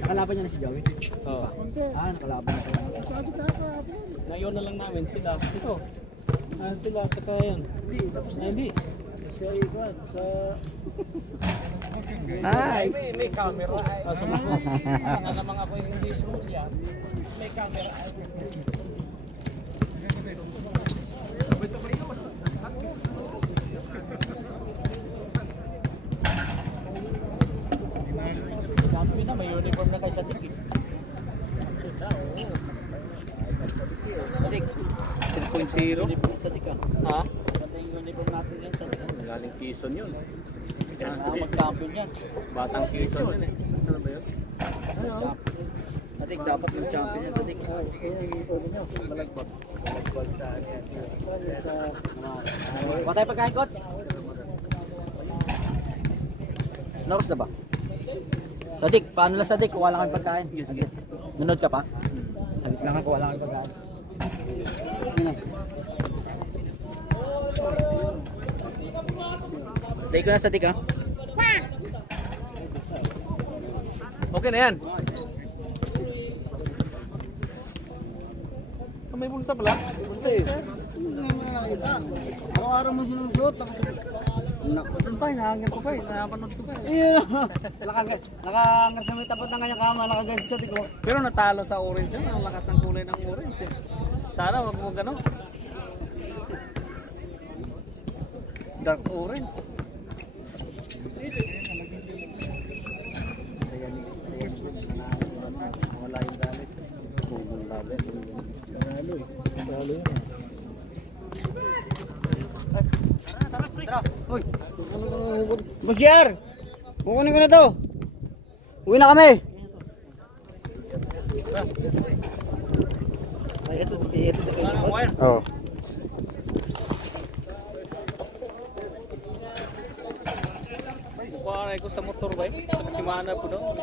Nakalaban niya na si Joey? Oo. Nakalaban na siya. Ngayon na lang namin sila. Ito. Sila, saka yan. Hindi. Siya ikan sa... Nice! May camera. Nga naman ako hindi sumulya. May camera. Champion na, may uniform na kay Sadik. Sadik, 3.0. Sadik ka. Ha? Ganda yung uniform natin yan. Galing Quezon yun. Mag-champion yan. Batang Quezon yun eh. Ano ba yun? Sadik, dapat yung champion yan. Sadik. Malagbag. Malagbag sa ano yan. Patay pagkain, Coach? Naros na ba? Sadik, paano lang Sadik? Kuha lang kang pagkain. Sige. Nunod ka pa? Sagit lang kuha lang kang pagkain. Day ko na Sadik ha? Okay na yan. May bulsa pala. Araw-araw mo sinusuot. Doon pa, nahangin ko pa eh. Napanood ko pa eh. Iya. Nakaangas na may tapat na kanya kama. Nakagansi sa tiko. Pero natalo sa orange yan. Ang lakas ng kulay ng orange eh. Sana wag mo gano'n. Dark orange. Wala yung galit. Bumong galit. Lalo eh. Lalo yun. Tara! Uy! Boss JR! Kukunin ko na to. Uwi na kami. Ay, ito. Oo. Kuha ko sa motor ba eh. Nakasimana po daw.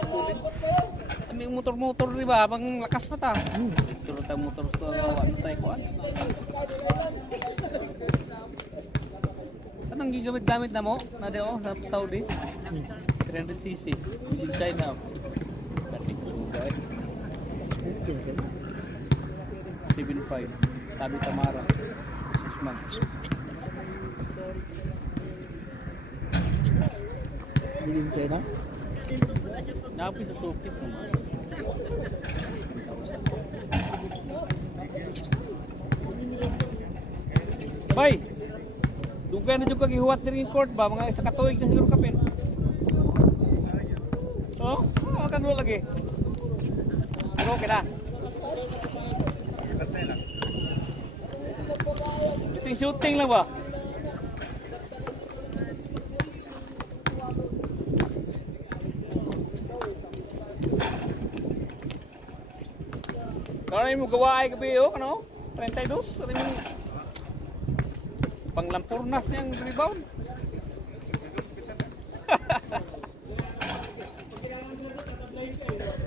May motor-motor di ba? Abang lakas pa ta. Turun tayo motor to. Ano tayo kuhan? Anong gigamit-gamit na mo? Na di oh, sa Saudi? 300cc. In China. Dati ko suga eh. 7.5. Tabi Tamara. 6 months. Bilhin kayo na? Napi sa sukit naman. Bay! Dugay na dyan kagihuwat din yung court ba? Mga isa katuig na siguro kapin. Oh? Akan mo lagi. Pero okay na. Shooting lang ba? Kaya mo gawa ay gabi oh, ano? 32, ano yung panglampurnas niyang rebound.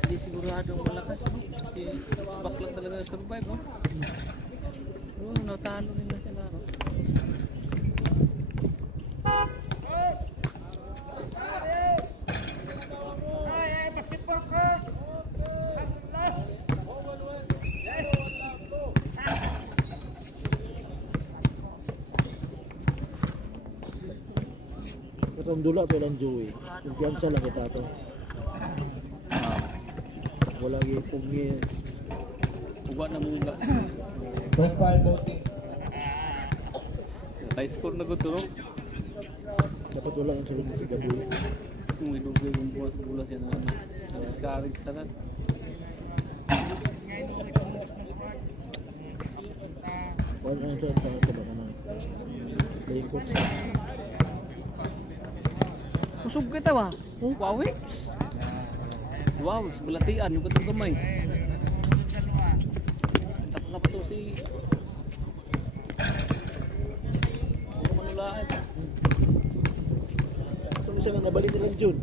Hindi siguradong malakas, no? Si Baklang talaga survive, no? Oh, natalo nila sila, no? Katong dula to lang Joey. Kumpiyansa lang kita to. Wala yung pungi. Uwa na muna. Best part voting. High score na gusto, no? Dapat wala ang sulong sa gabi. Kung idugay yung bulas yan na discourage talaga. Wala ang sulong sa baka na. Playing coach. Kusog kita ba? Oh, wawix. Wawix, balatian yung katong gamay. Tatla pa to si... Ano manulaan? Ito mo siya nga nabalik nilang June.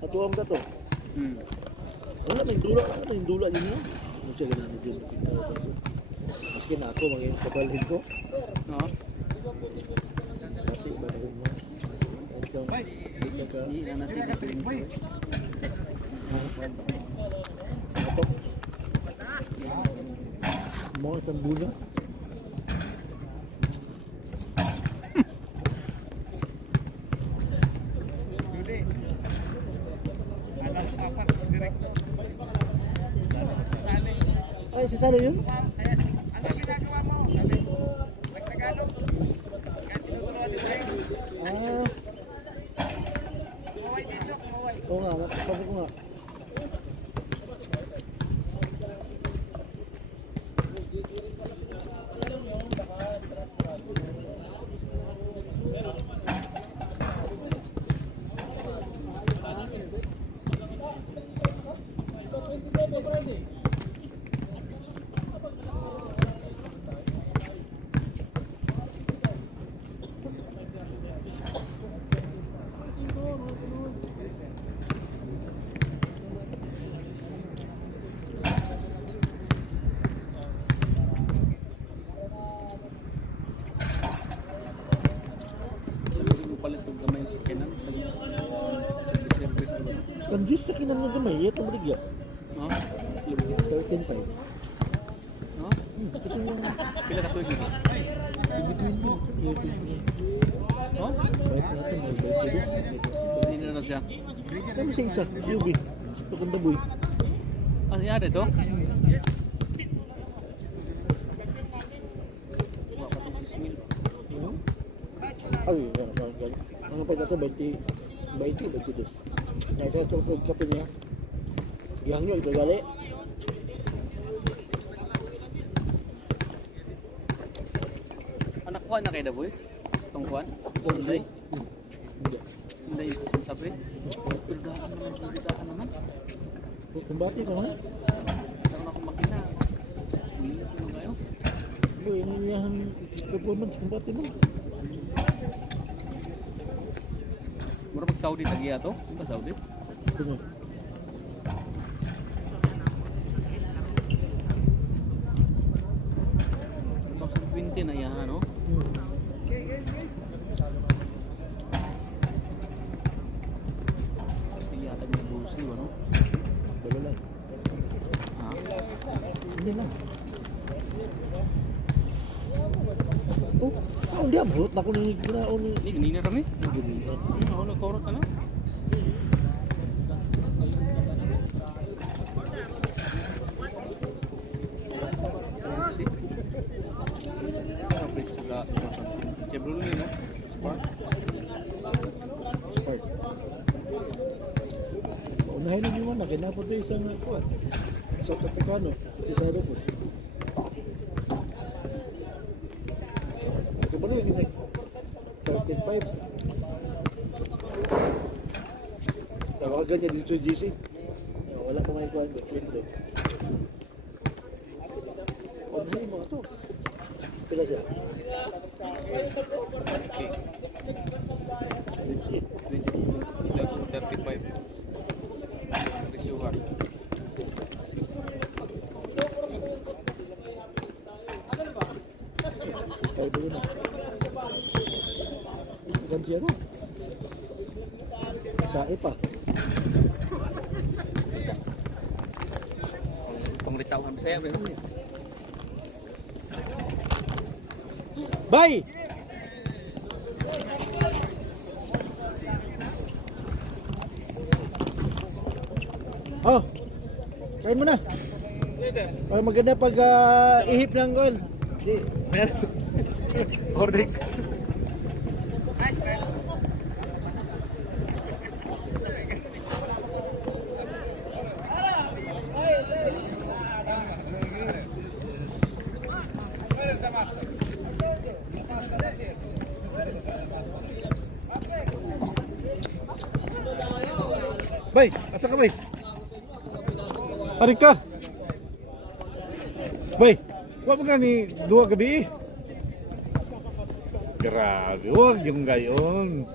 Natuwam ka to. Wala may dula. Ano yung dula din yun? Ano siya ganun ni June? Maski na ako, mga kabalhin ko. Oo. Kasi ba na rin mo? Ikaw, hindi ka ka... Hindi na nasigapirin ko. Ito. Mga isang bulan. Hindi. Alam ko apat si Director. Sasali. Ay, sasali yun? Ano ginagawa mo? Sabi, nagtagalog. Kaya tinuturuan ni Brian. Ah, Kumaway dito, kumaway. oo nga, sabi ko nga. Palit ng gamay sa kinan sa December sa ba? Kan jus sa kinan mo gamay, ito mo rigya. No? 13.5. No? Ito yung Pila ka tuig dito? No? bait natin, may bait dito. Hindi na siya. Kami sa isa, si Yugi. Ito kang daboy. Ah, siya ito? Wala pa itong 10,000. Ano? Ay, ang pag ito, 22. Kaya sa itong kape niya, gihang nyo, ito gali. Anak ko na kay Daboy? Itong kuwan? Hindi? Hindi yung sabi? Pero daan naman. Kumbati ka naman. Meron akong makina. Ulit naman kayo. Boy, ano yung performance kumbati mo? Mura pag Saudi tagiya to? Ano ba Saudi? Ito nga. Tapos 20 na yan, no? Siya tayo may busi, ano? Dalo lang. Ha? Hindi lang. Oh, hindi abot. Ako nang ginaon ni... Hindi, ganina kami. Ginihan. Ako nagkorot ka na. Chevrolet, no? Spark. Spark. Unahin na niyo na. Kinapo ito isang kuwan. South Africano. Isado po. Ito ba na yung 35? Tawagan niya dito sa GC. Wala pa may kuwan. Ano yung mga ito? Pila siya? 35. Risuhan. Kaya ba yun ah? Ikan siya no? Sae pa. Panglitaw kami saya, pero Bye! Oh, kain mo na. Oh, maganda pag ihip ng gol. Di, Ordrik. Bay, asa ka bay? Ari ka. Bay, wa ba ni duwa gabi? Grabe, wag yung gayon.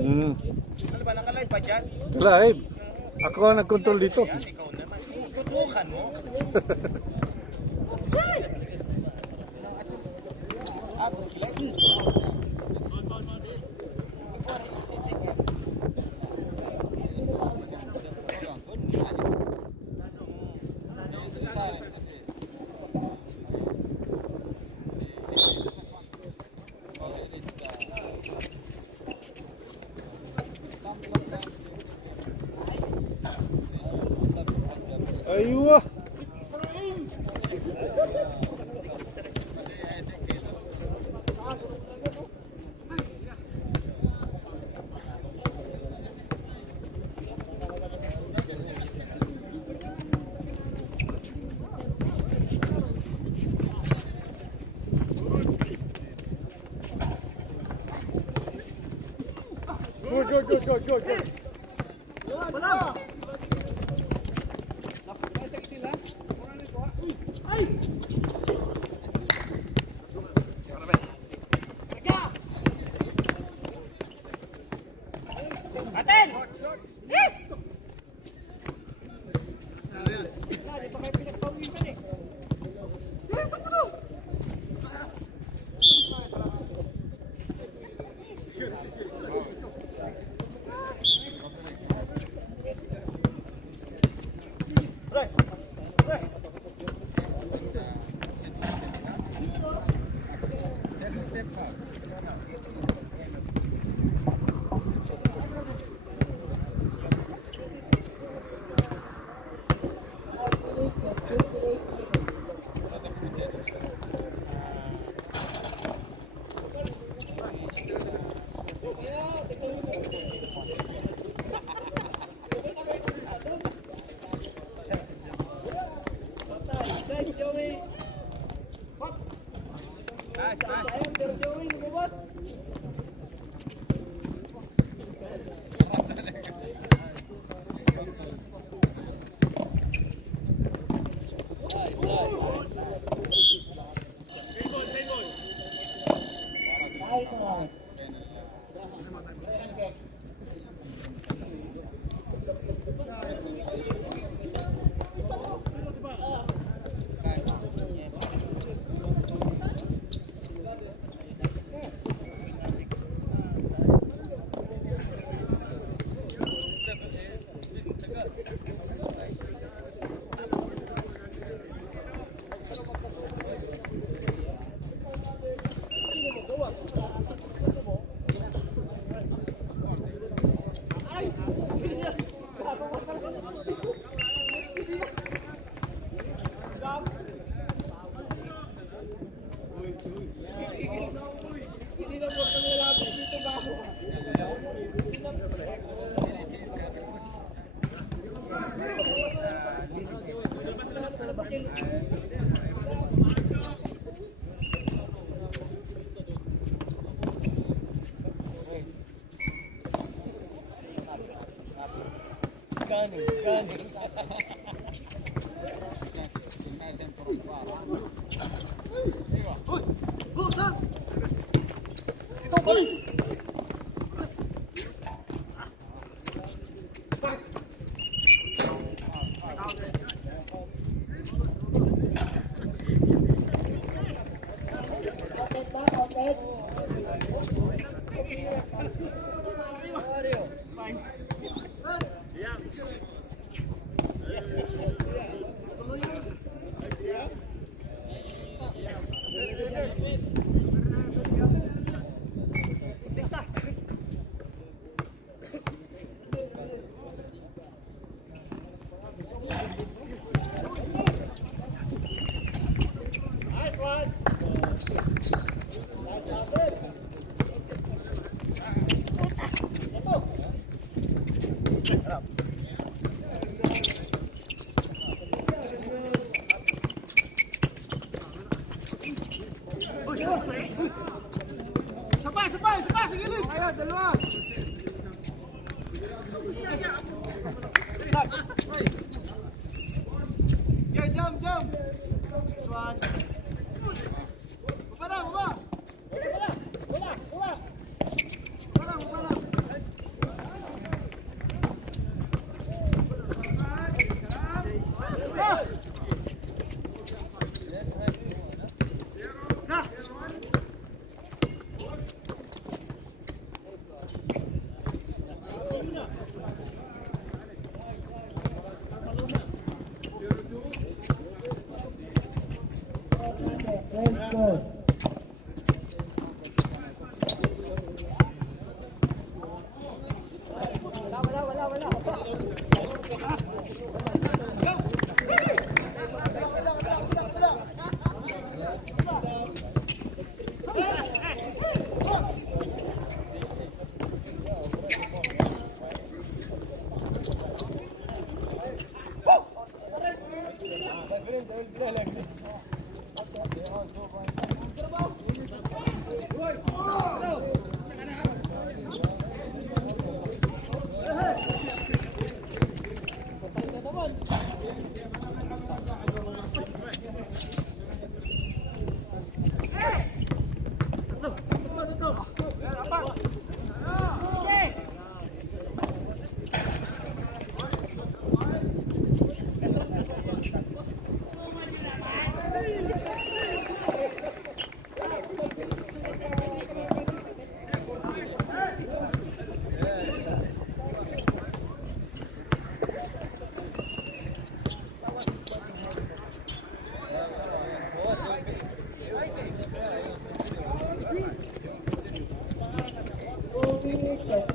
Hmm. Ano ba, naka-live ba dyan? Live. Ako ang nag-control dito. Ikaw naman. Tutukan mo. Aywa.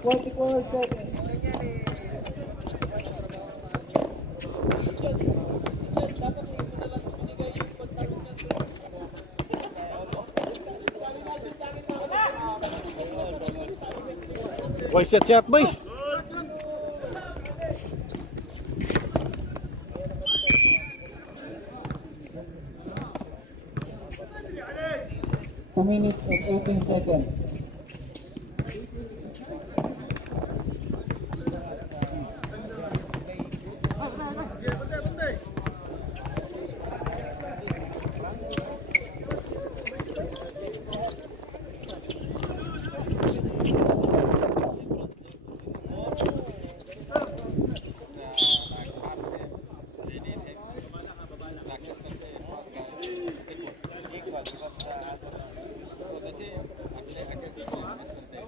44 seconds. Boy, siap-siap boy. Two minutes and 18 seconds.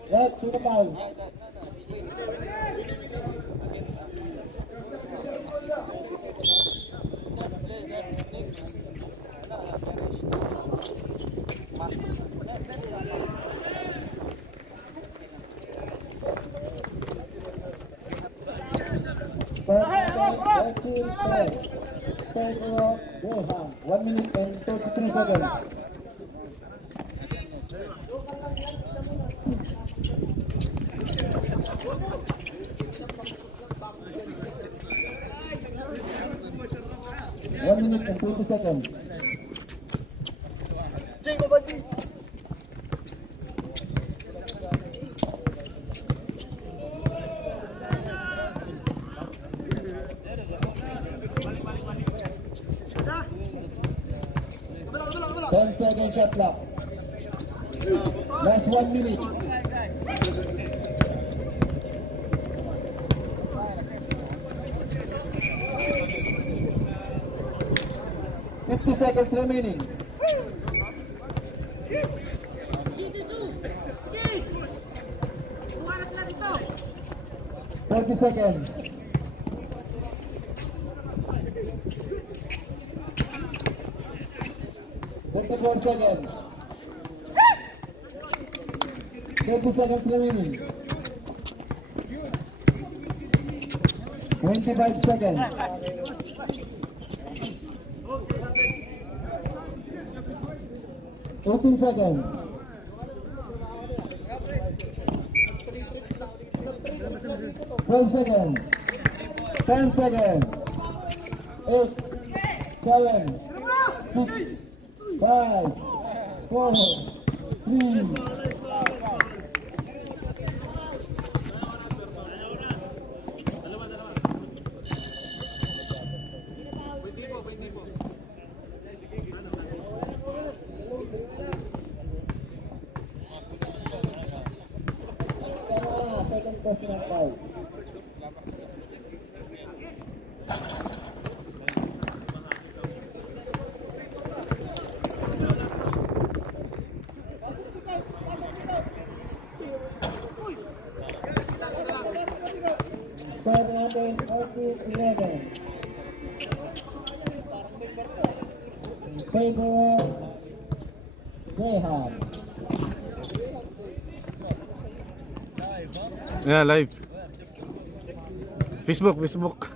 Red, sino foul? Pedro Johan, 1 minute and 33 seconds. One minute and 20 seconds. Ten second shot clock. Last 1 minute. Seconds remaining. 30 seconds. 34 seconds. 30 seconds remaining. 25 seconds. 18 seconds. 12 seconds. 10 seconds. 8, 7, 6, 5, 4, 3. Second personal foul. Score natin 14-11. In favor of Graham. Yeah, live. Facebook.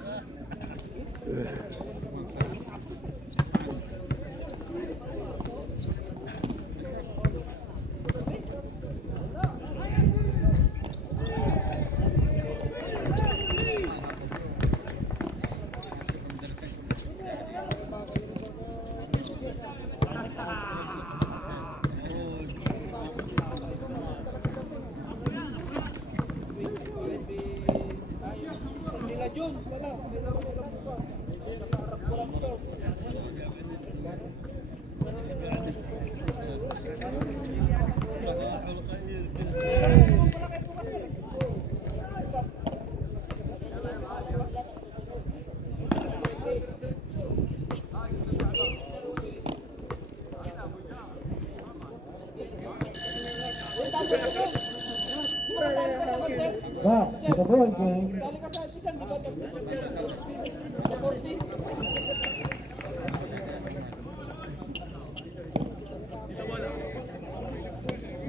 Back to the ball game.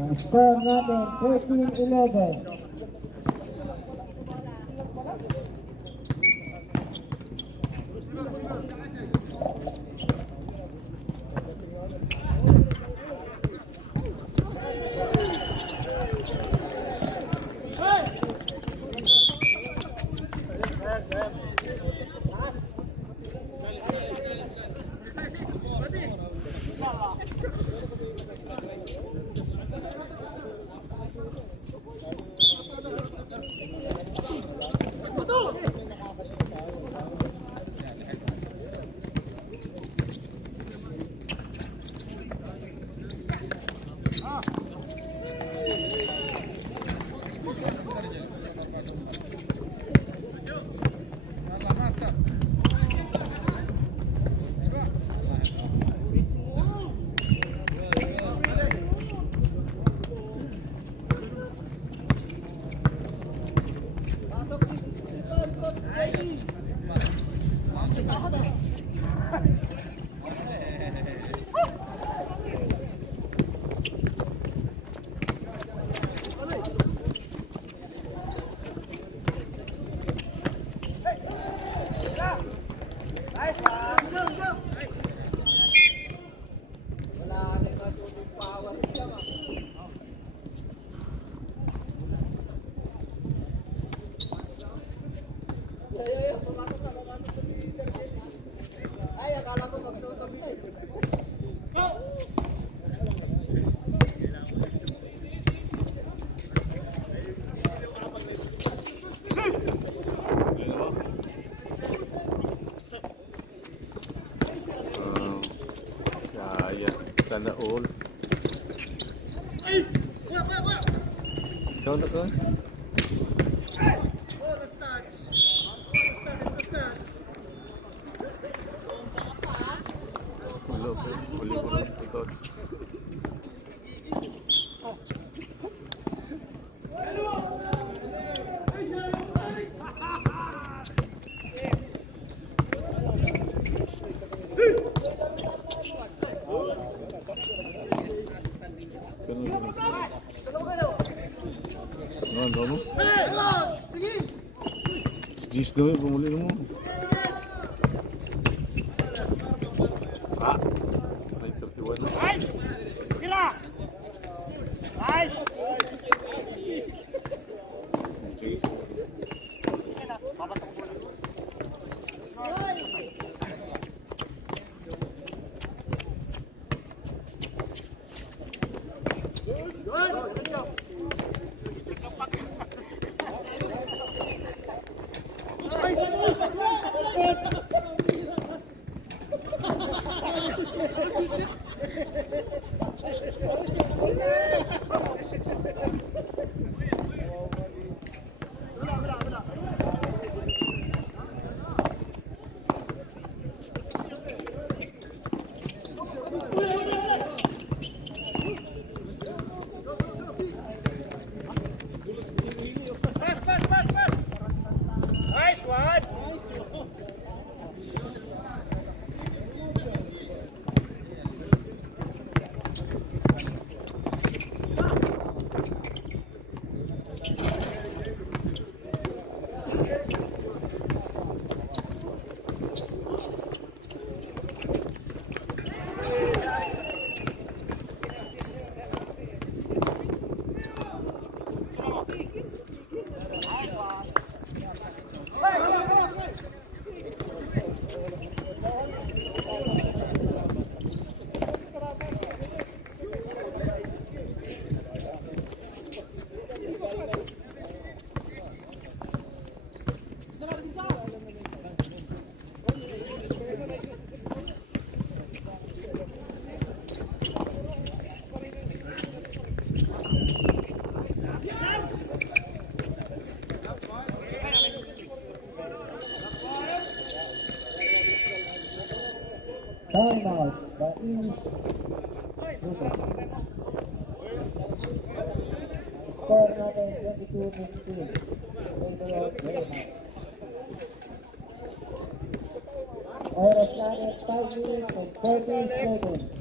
Ang score natin 14-11. Sana all. Ikaw na ka? Wala po. Huli ko rin ito. Ano mo? Jis daw yung pumuli mo. Ah! 9:31 na. Jis. Time out by East Ruben. Ang score natin 22-15. Favor of Greyhound. Oras natin 5 minutes and 30 seconds.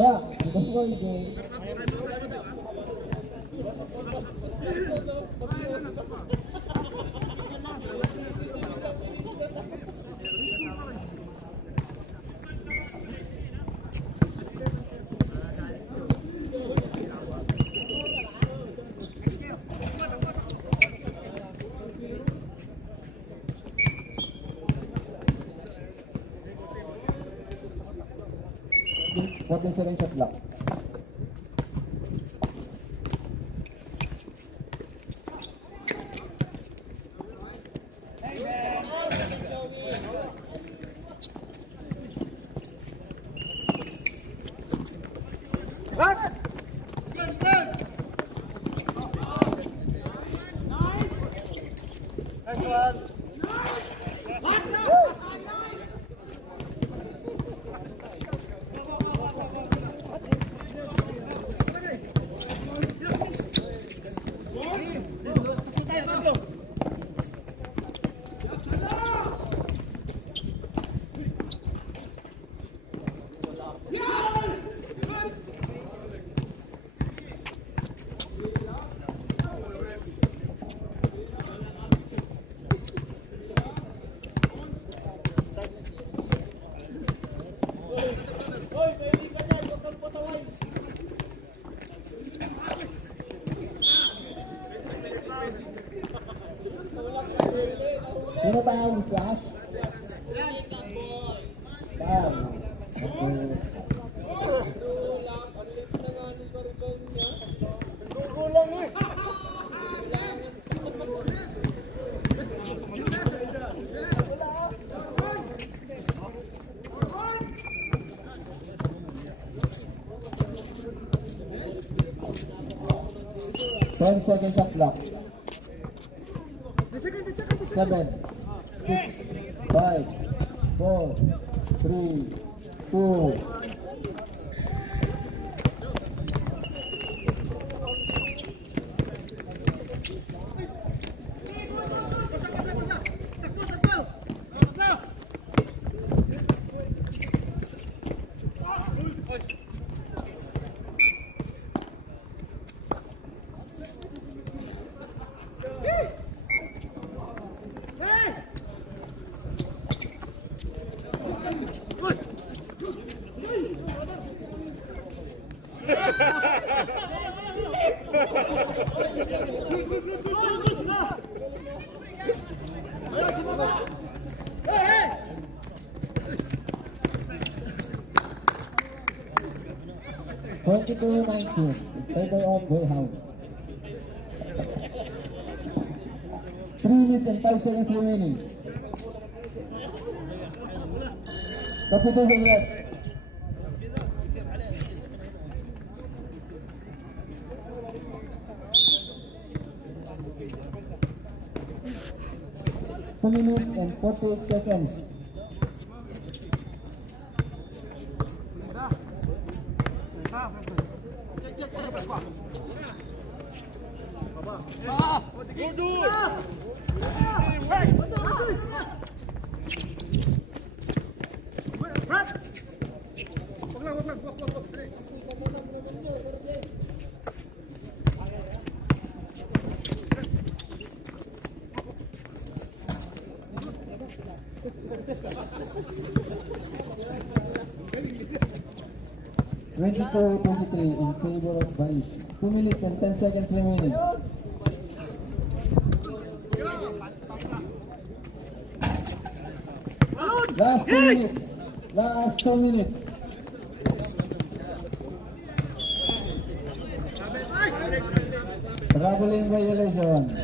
Back to the ball game. What is the shot block? slash. Bam. Ten seconds shot clock. 7, 6, 5, 4, 3, 2. Twenty-two 19 in favor of Greyhound. 3 minutes and 5 seconds remaining. Substitution left. Two minutes and 48 seconds. Twenty-four 23 in favor of Baish. 2 minutes and 10 seconds remaining. Last 2 minutes. Last 2 minutes. Traveling violation.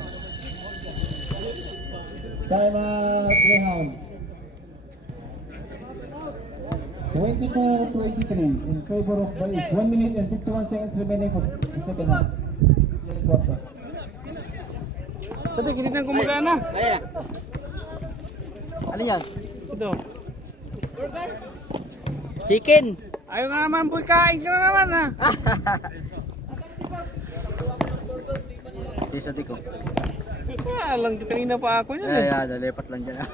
Time out, Greyhounds. 22-23 in favor of Baish. 1 minute and 51 seconds remaining for the second half. Quarter. Sabi, hindi na gumagana. Kaya na. Ano yan? Ito. Chicken! Ayaw nga naman, boy, kain ka na naman, ha? Sa ko. Alam ko, kanina pa ako yun, eh. Nalipat lang dyan.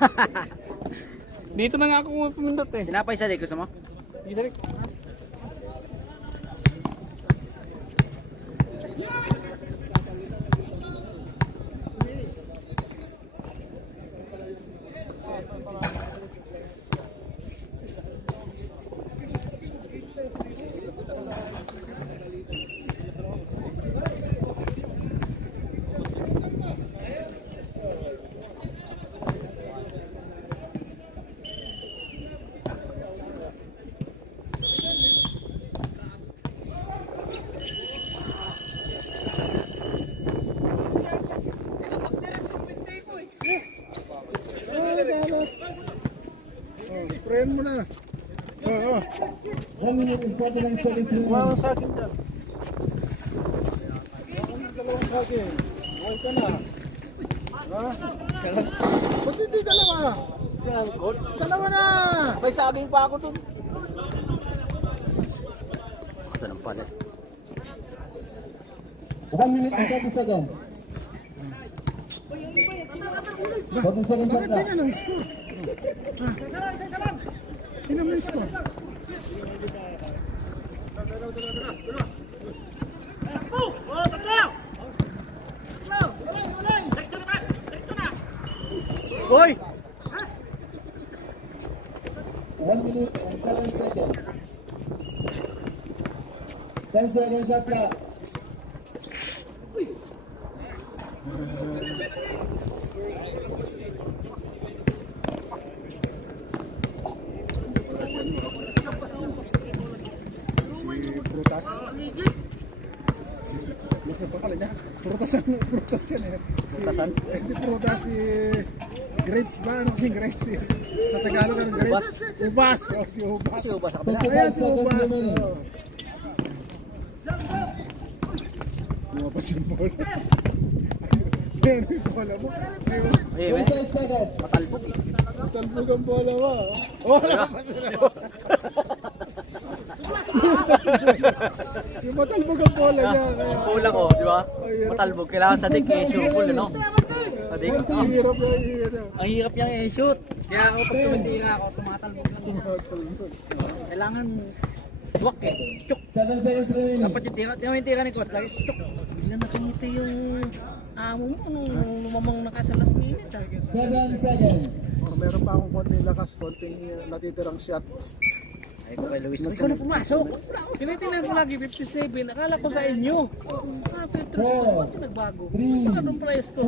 Dito na nga ako pumindot, eh. Sinapay sa gusto mo? Dito rin. Sprayin mo na. 1 minute and 49 seconds remaining. Sa akin dyan. Dalawang sa akin. Okay ka na. Ha? Ba't hindi dalawa? Dalawa na! May saging pa ako dun. Ito ng palit. 1 minute and 30 seconds. 14 seconds shot clock. Tingnan ang score. Tingnan mo yung score. Boy! 1 minute and 7 seconds. 10 seconds shot clock. Laki pa pala niya. Prutas yan eh. Putasan? Si prutas, si grapes ba? Ano si grapes? Sa Tagalog ano grapes? Ubas. Oh, si ubas. Kasi ba sa kabila? 25 Ayan si seconds ubas. remaining. Oh. Lumabas yung bola. Ayan yung bola mo. Ayun. Eh, 28 seconds. matalbog eh. Talbog ang bola mo. Oh, lumabas na naman. Yung matalbog ang bola niya. Kaya, Kulang oh, di ba? Matalbog. Kailangan sa dik eh, shoot ano? Sa dik. ang hirap na hirap. Ang hirap niyang i-shoot. Kaya ako pag tumitira ako, tumatalbog lang. Kailangan duwak eh. Chuk. 7 seconds remaining. Dapat yung tira, yung tira ni Coach lagi. Chuk. Bigla nakangiti yung amo mo nung lumamang naka sa last minute. 7 seconds. Oh, meron pa akong konting lakas, konting natitirang shot. Ay ko kay Luis. Ikaw na pumasok. Tinitingnan ko lagi 57. Akala ko sa inyo. Ah, Petro, Four. bakit nagbago? 3, Bakit ang price ko?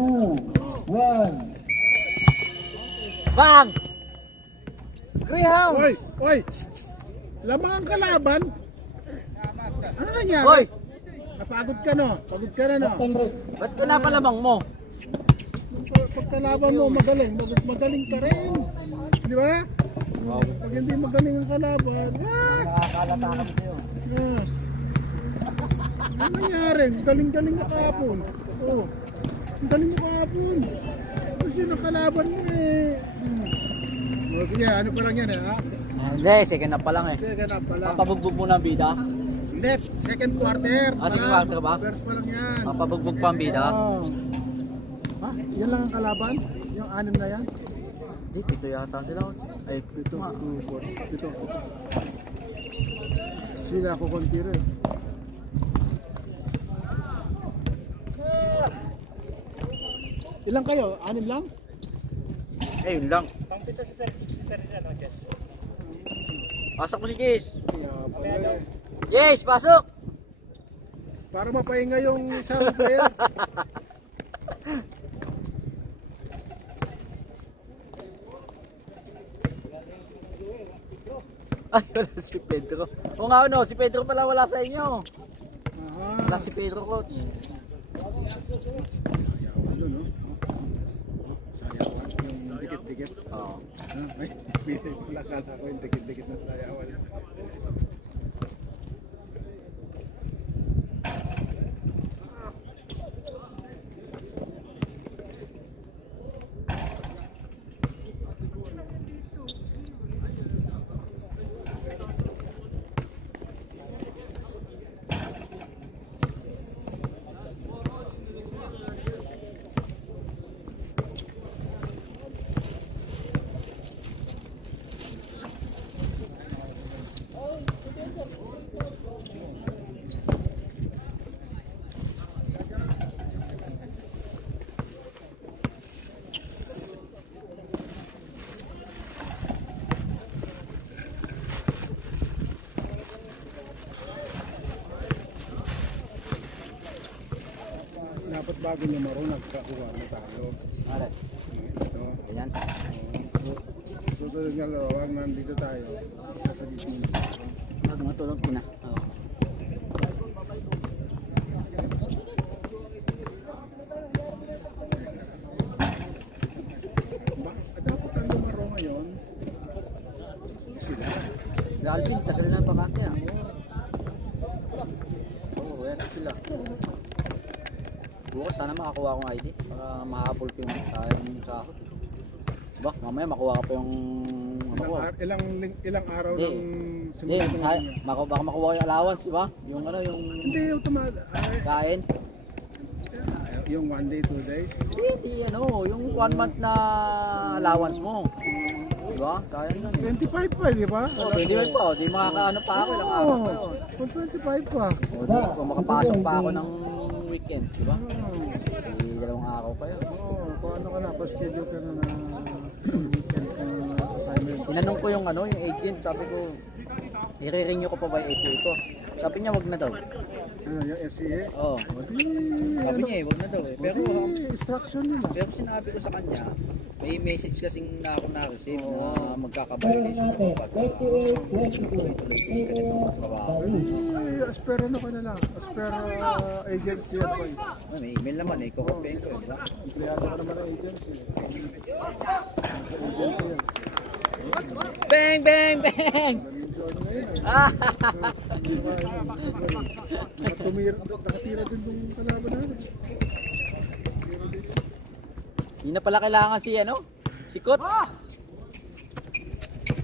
2, 1. Bang! Greyhound! Oy! Oy! Lamang ang kalaban. Ano nangyari? Hoy! Napagod ka no? Pagod ka na no? Time break. Ba't pinapalamang mo? Pagkalaban mo magaling, magaling ka rin. Di ba? Pag hindi magaling ang kalaban, Nakakalata ka sa'yo. ano nangyari? Galing-galing na kahapon. Oh. Ang galing mo kahapon. Kasi ang kalaban mo eh. Oh, sige, ano pa lang yan eh ha? Hindi, second na pa lang eh. Sige, ganap pa lang. Papabugbog mo na ang bida. Left, second quarter. Ah, second lang. quarter ba? First pa lang yan. Papabugbog pa ang bida. Oh. Ha? Yan lang ang kalaban? Yung anim na yan? Hindi, pito yata sila. Ay, Ito, ito. Sila ako konti rin. Ilang kayo? Anim lang? eh, yun lang. Pasok mo si Jace. Kaya pala eh. Jace, pasok! Para mapahinga yung isang player. Ay, wala si Pedro. O nga ano, si Pedro pala wala sa inyo. Wala si Pedro, coach. Sayawan doon, no? Sayawan. Yung dikit-dikit. Oo. Ay, pala kala ko yung dikit-dikit na sayawan. Dapat bago niya marunong nagkakuha na tayo. Alright. Ito. Ganyan. Susunod nga lawag, nandito tayo. Sasabihin mo. Bago matulog ko na. Oo. Dapat ang lumaro ngayon. Sila. Si Alvin, tagal na bakante ah. Oo, yan sila. Bukas sana makakuha akong ID para makahabol ko yung sayang sahod. Ba, mamaya makuha ka pa yung ano ko. Ilang araw Hindi. ng Hindi, baka makuha ko yung allowance, di ba? Yung ano, yung Hindi, automatic. kain. Yung 1 day, 2 days. Hindi, ano, yung 1 month na allowance mo. Di ba? Sayang yun. 25 pa, di ba? Oh, 25 pa, di makakaano pa ako, ilang araw pa yun. Kung 25 pa. O, di, kung makapasok pa ako ng weekend, di ba? Di, dalawang araw pa yun. Oo, kung ano ka na, pa-schedule ka na na weekend ka na assignment. Tinanong ko yung ano, yung agent, sabi ko, i-renew ko pa ba yung ACA ko? Sabi niya, wag na daw. Ano, yung SCA? Oo. Sabi niya wag na daw eh. Pero, instruction nila. pero sinabi ko sa kanya, may message kasing na ako na-receive na magkakabayad Scoring natin, 28-22. tuloy-tuloy kasi ganito ang trabaho. Balis. Aspero na ka na lang. Aspero agency advice. May email naman eh, kukopiin ko. Empleyado ka naman ng agency. Agency yan. Bang, bang, bang! Nag-enjoy ngayon eh. Ah! Nakatira din yung kalaban natin. Hindi na pala kailangan si ano? Si Kot.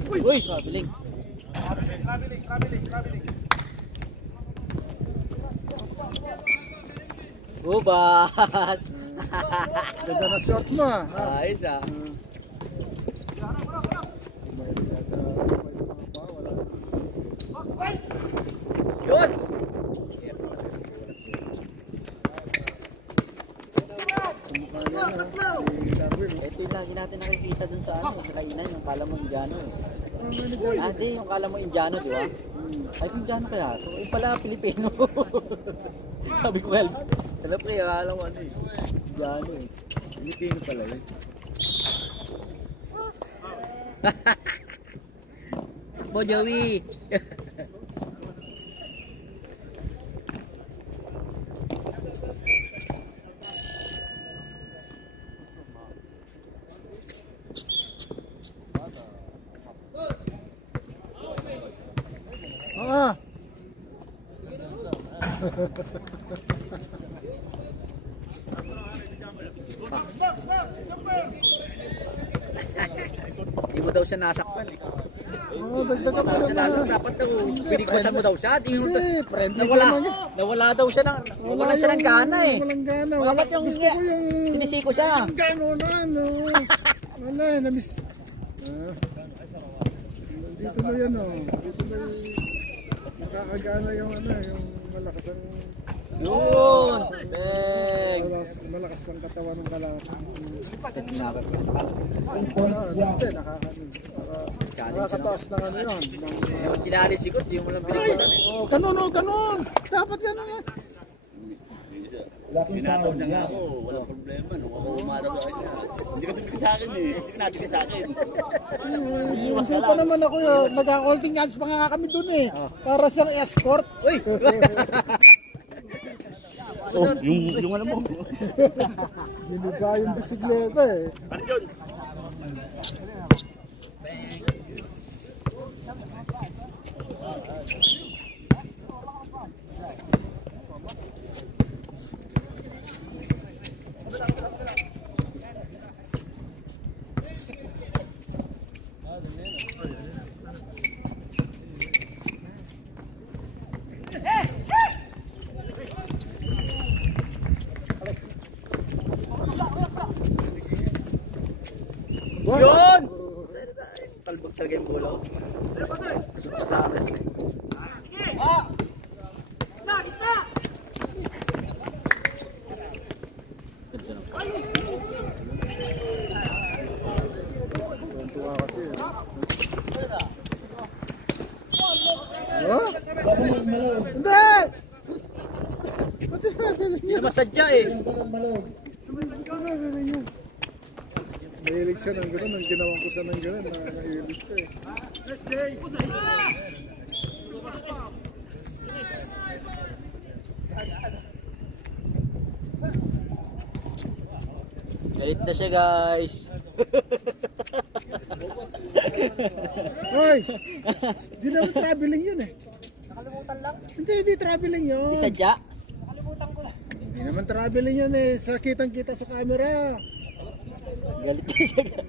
Uy! Biling. Ubat! Ganda na shot mo ah. Ayos ah. Yun! Ito yung lagi natin nakikita dun sa ano, sa kainan, yung kala mo Indiano eh. Ah, di, yung kala mo Indiano, di ba? Ay, Indiano kaya? So, yung pala, Pilipino. Sabi ko, well, alam ko yung alam mo ano eh. Indiano eh. Pilipino pala eh. Bo, Joey! Ah! Hindi mo daw siya nasaktan eh. Oh, dagdagan mo Siya naman. nasaktan, dapat daw, binigwasan mo daw siya. Di mo Hindi, friendly ka nawala, naman yan. nawala daw siya ng, nawala siya ng gana eh. Walang gana. Dapat yung Gusto ko yung sinisiko siya. gano'n na ano. Wala, namiss. Ah. Dito na yan oh. Dito na yung nakakagana yung ano, yung malakas ang Yun! Bang! malakas ang katawan ng kalakang. 3 points down. Hindi, nakakataas ng ano yan. Yung sinali sikot, di mo lang binigwasan eh. Oh, ganun oh, ganun. Dapat ganun eh. Lucky foul. Yeah. Walang problema. Nung ako umarap sa kanya, hindi ka tumigil sa akin eh. Hindi ka natigil sa akin. Hindi pa naman ako yun. Nagka-holding hands pa nga kami dun eh. Para siyang escort. Uy! Oh, yung ano mo. Binuga yung bisikleta eh. Ano yun? Yun! Talbog talaga yung bulaw. Sa akin eh. Tuntua kasi eh. Oh? Galing Malog. Hindi! Ba't natin Hindi naman sadya eh. Galing Malog. Mahilig siya ng gano'n. Nang ginawan ko siya ng gano'n. Nahilig siya eh. Galit na siya guys. Hoy! Di naman traveling yun eh. Nakalimutan lang? Hindi traveling yun. Hindi sadya. Hindi naman traveling yun eh. Sa kitang-kita sa camera. Galit na siya guys.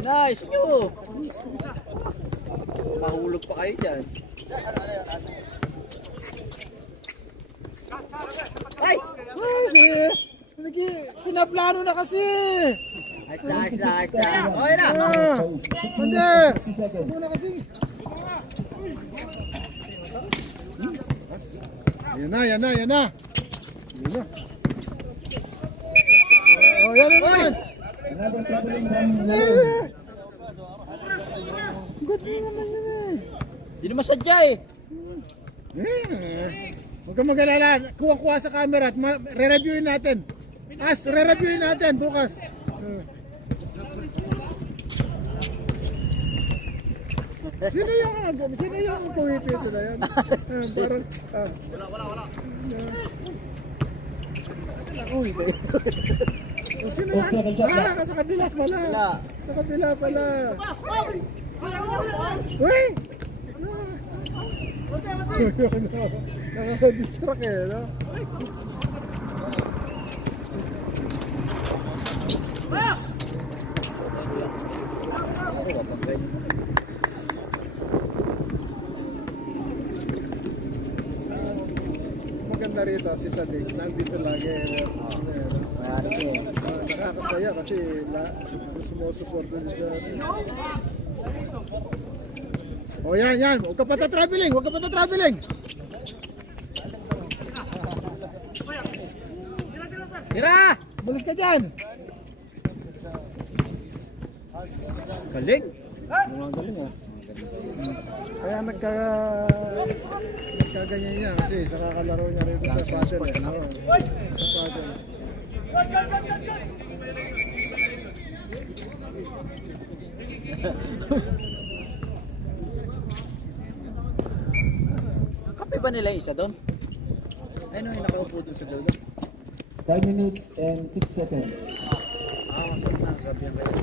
Nice nyo! Mahulog pa kayo dyan. Ay! Pinaplano na kasi. Nice na, nice na, nice na. Okay na! Ah! Hindi! 50 seconds. Muna kasi. Yan na. Yan na. Oh, yan na naman. Another traveling from Malog. Eh! Good naman yun eh. Hindi naman sadya eh. Huwag kang mag-alala. Kuha-kuha sa camera at re-reviewin natin. Re-reviewin natin bukas. Sino yung pumipito na yan? Parang, Uy, sino 10 seconds shot clock. sa kabila pala. wala. Sa kabila pala. Uy! Nakaka-distract eh, no? Maganda rito si Sadik, nandito lagi. Mayari siya eh. Nakakasaya kasi sumusuporta siya. O yan. Huwag ka pata-traveling. Tira! Bulis ka dyan. Galing! Mga galing ah. Kaya nagkaganyan niya kasi sa kakalaro niya rito sa paddle eh. Oo, sa paddle. Kape ba nila yung isa doon? Ayun yung nakaupo doon sa dulo. 5 minutes and 6 seconds. Sabihan kayo.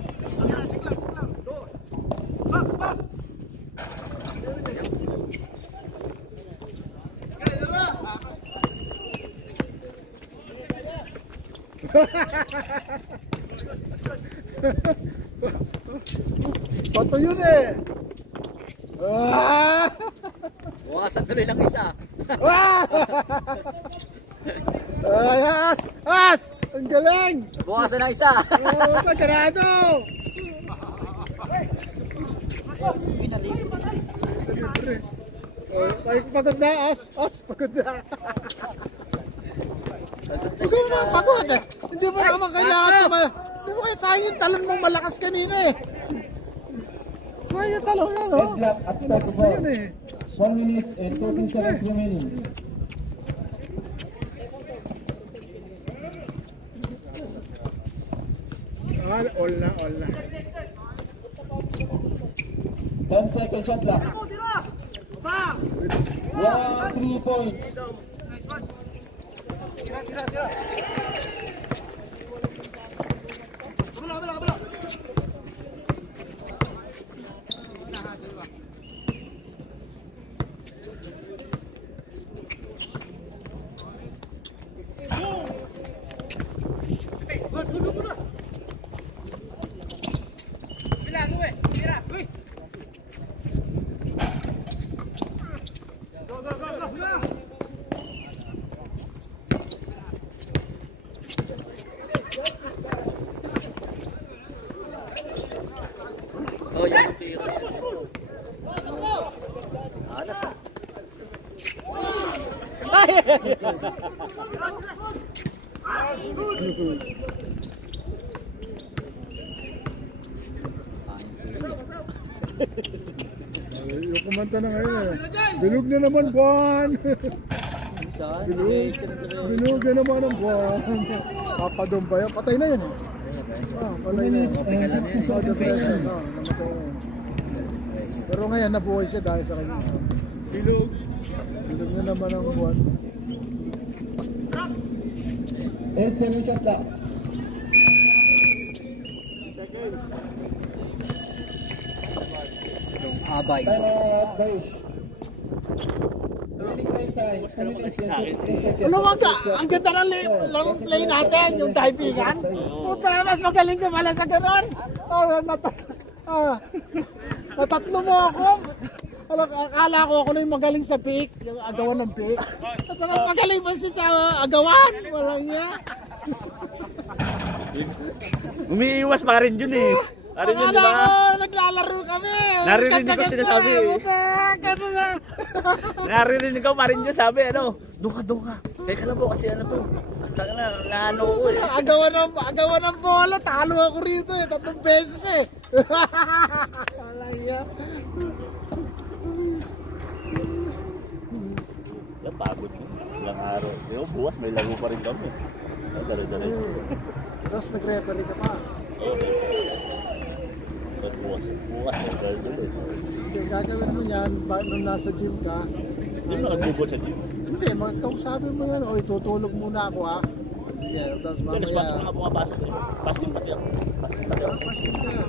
Pato yun eh. Ah! Bukasan tuloy lang isa. Ah! Ay, as! Ang galing! Bukasan na isa. Oh, pagkarado! Libre. Oh, ay, pagod na, as, pagod na. Hindi mo naman pagod eh. Hindi mo naman kailangan hindi mo kaya sayang yung talon mong malakas kanina eh. Sayang yung talon yan, oh. Headlock at Malakas na yun eh. 1 minute and 14 seconds remaining. All na. 10 seconds shot clock. 3 points. Oh, yung tira. Yung kumanta na ngayon eh. Bilog na naman buwan. Saan? Bilog na naman ang buwan. Papadong ba yan? Patay na yun eh. Patay na yun. Oh, depression. Namatay na yun. Pero ngayon nabuhay siya dahil sa kanya. Bilog. Bilog na naman ang buwan. 8 seconds shot clock. Abay. Time out, Baish. Remaining playing time, 2 minutes and 53 seconds. Ano ang ganda ng play natin, yung divingan. Puta, mas magaling ka pala sa ganon. Natatlo mo ako. Akala ko ako na yung magaling sa pick, yung agawan ng pick. At mas magaling pa siya sa agawan. Walang niya. Umiiwas pa rin yun eh. Parin yun, di Akala ba? ko, naglalaro kami. Naririnig ko sinasabi eh. Puta, gano'n nga. Naririnig ko pa rin yun, sabi ano, doon ka. Teka lang po kasi ano to. Taka na, naano ko eh. Agawan ng bola, talo ako rito eh, 3 beses eh. Walang niya. Napagod mo. Ilang araw. Pero bukas may laro pa rin kami. Dali-dali. Tapos nag-referee ka pa. Okay. Tapos bukas Bukas na garden eh. Hindi, gagawin mo yan nung nasa gym ka. Hindi na nagbubot sa gym. Hindi, magkausapin mo yan. O, tutulog muna ako ha. Yeah, tapos Pero spot ko mamaya. nga pumapasok eh. Fasting pati ako. Fasting pati ako. Fasting ka yan.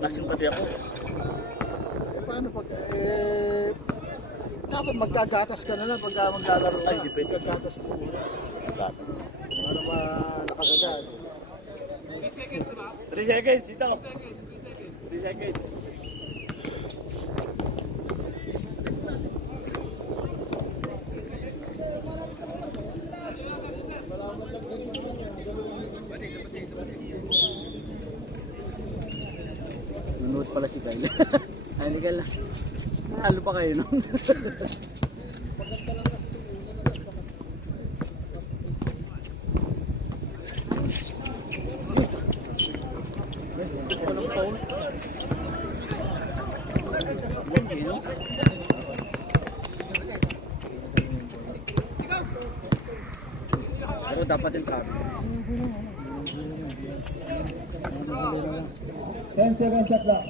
Fasting pati ako. Paano pag, dapat magkagatas ka na lang pag maglalaro ka. Ay, depende. Magkagatas mo. Para nakagagat. 3 seconds, ito. 3 seconds. Nanood pala si Kyle. Ay, hindi ka lang. Halo pa kayo nun. Pero dapat yung traffic. 10 seconds shot clock.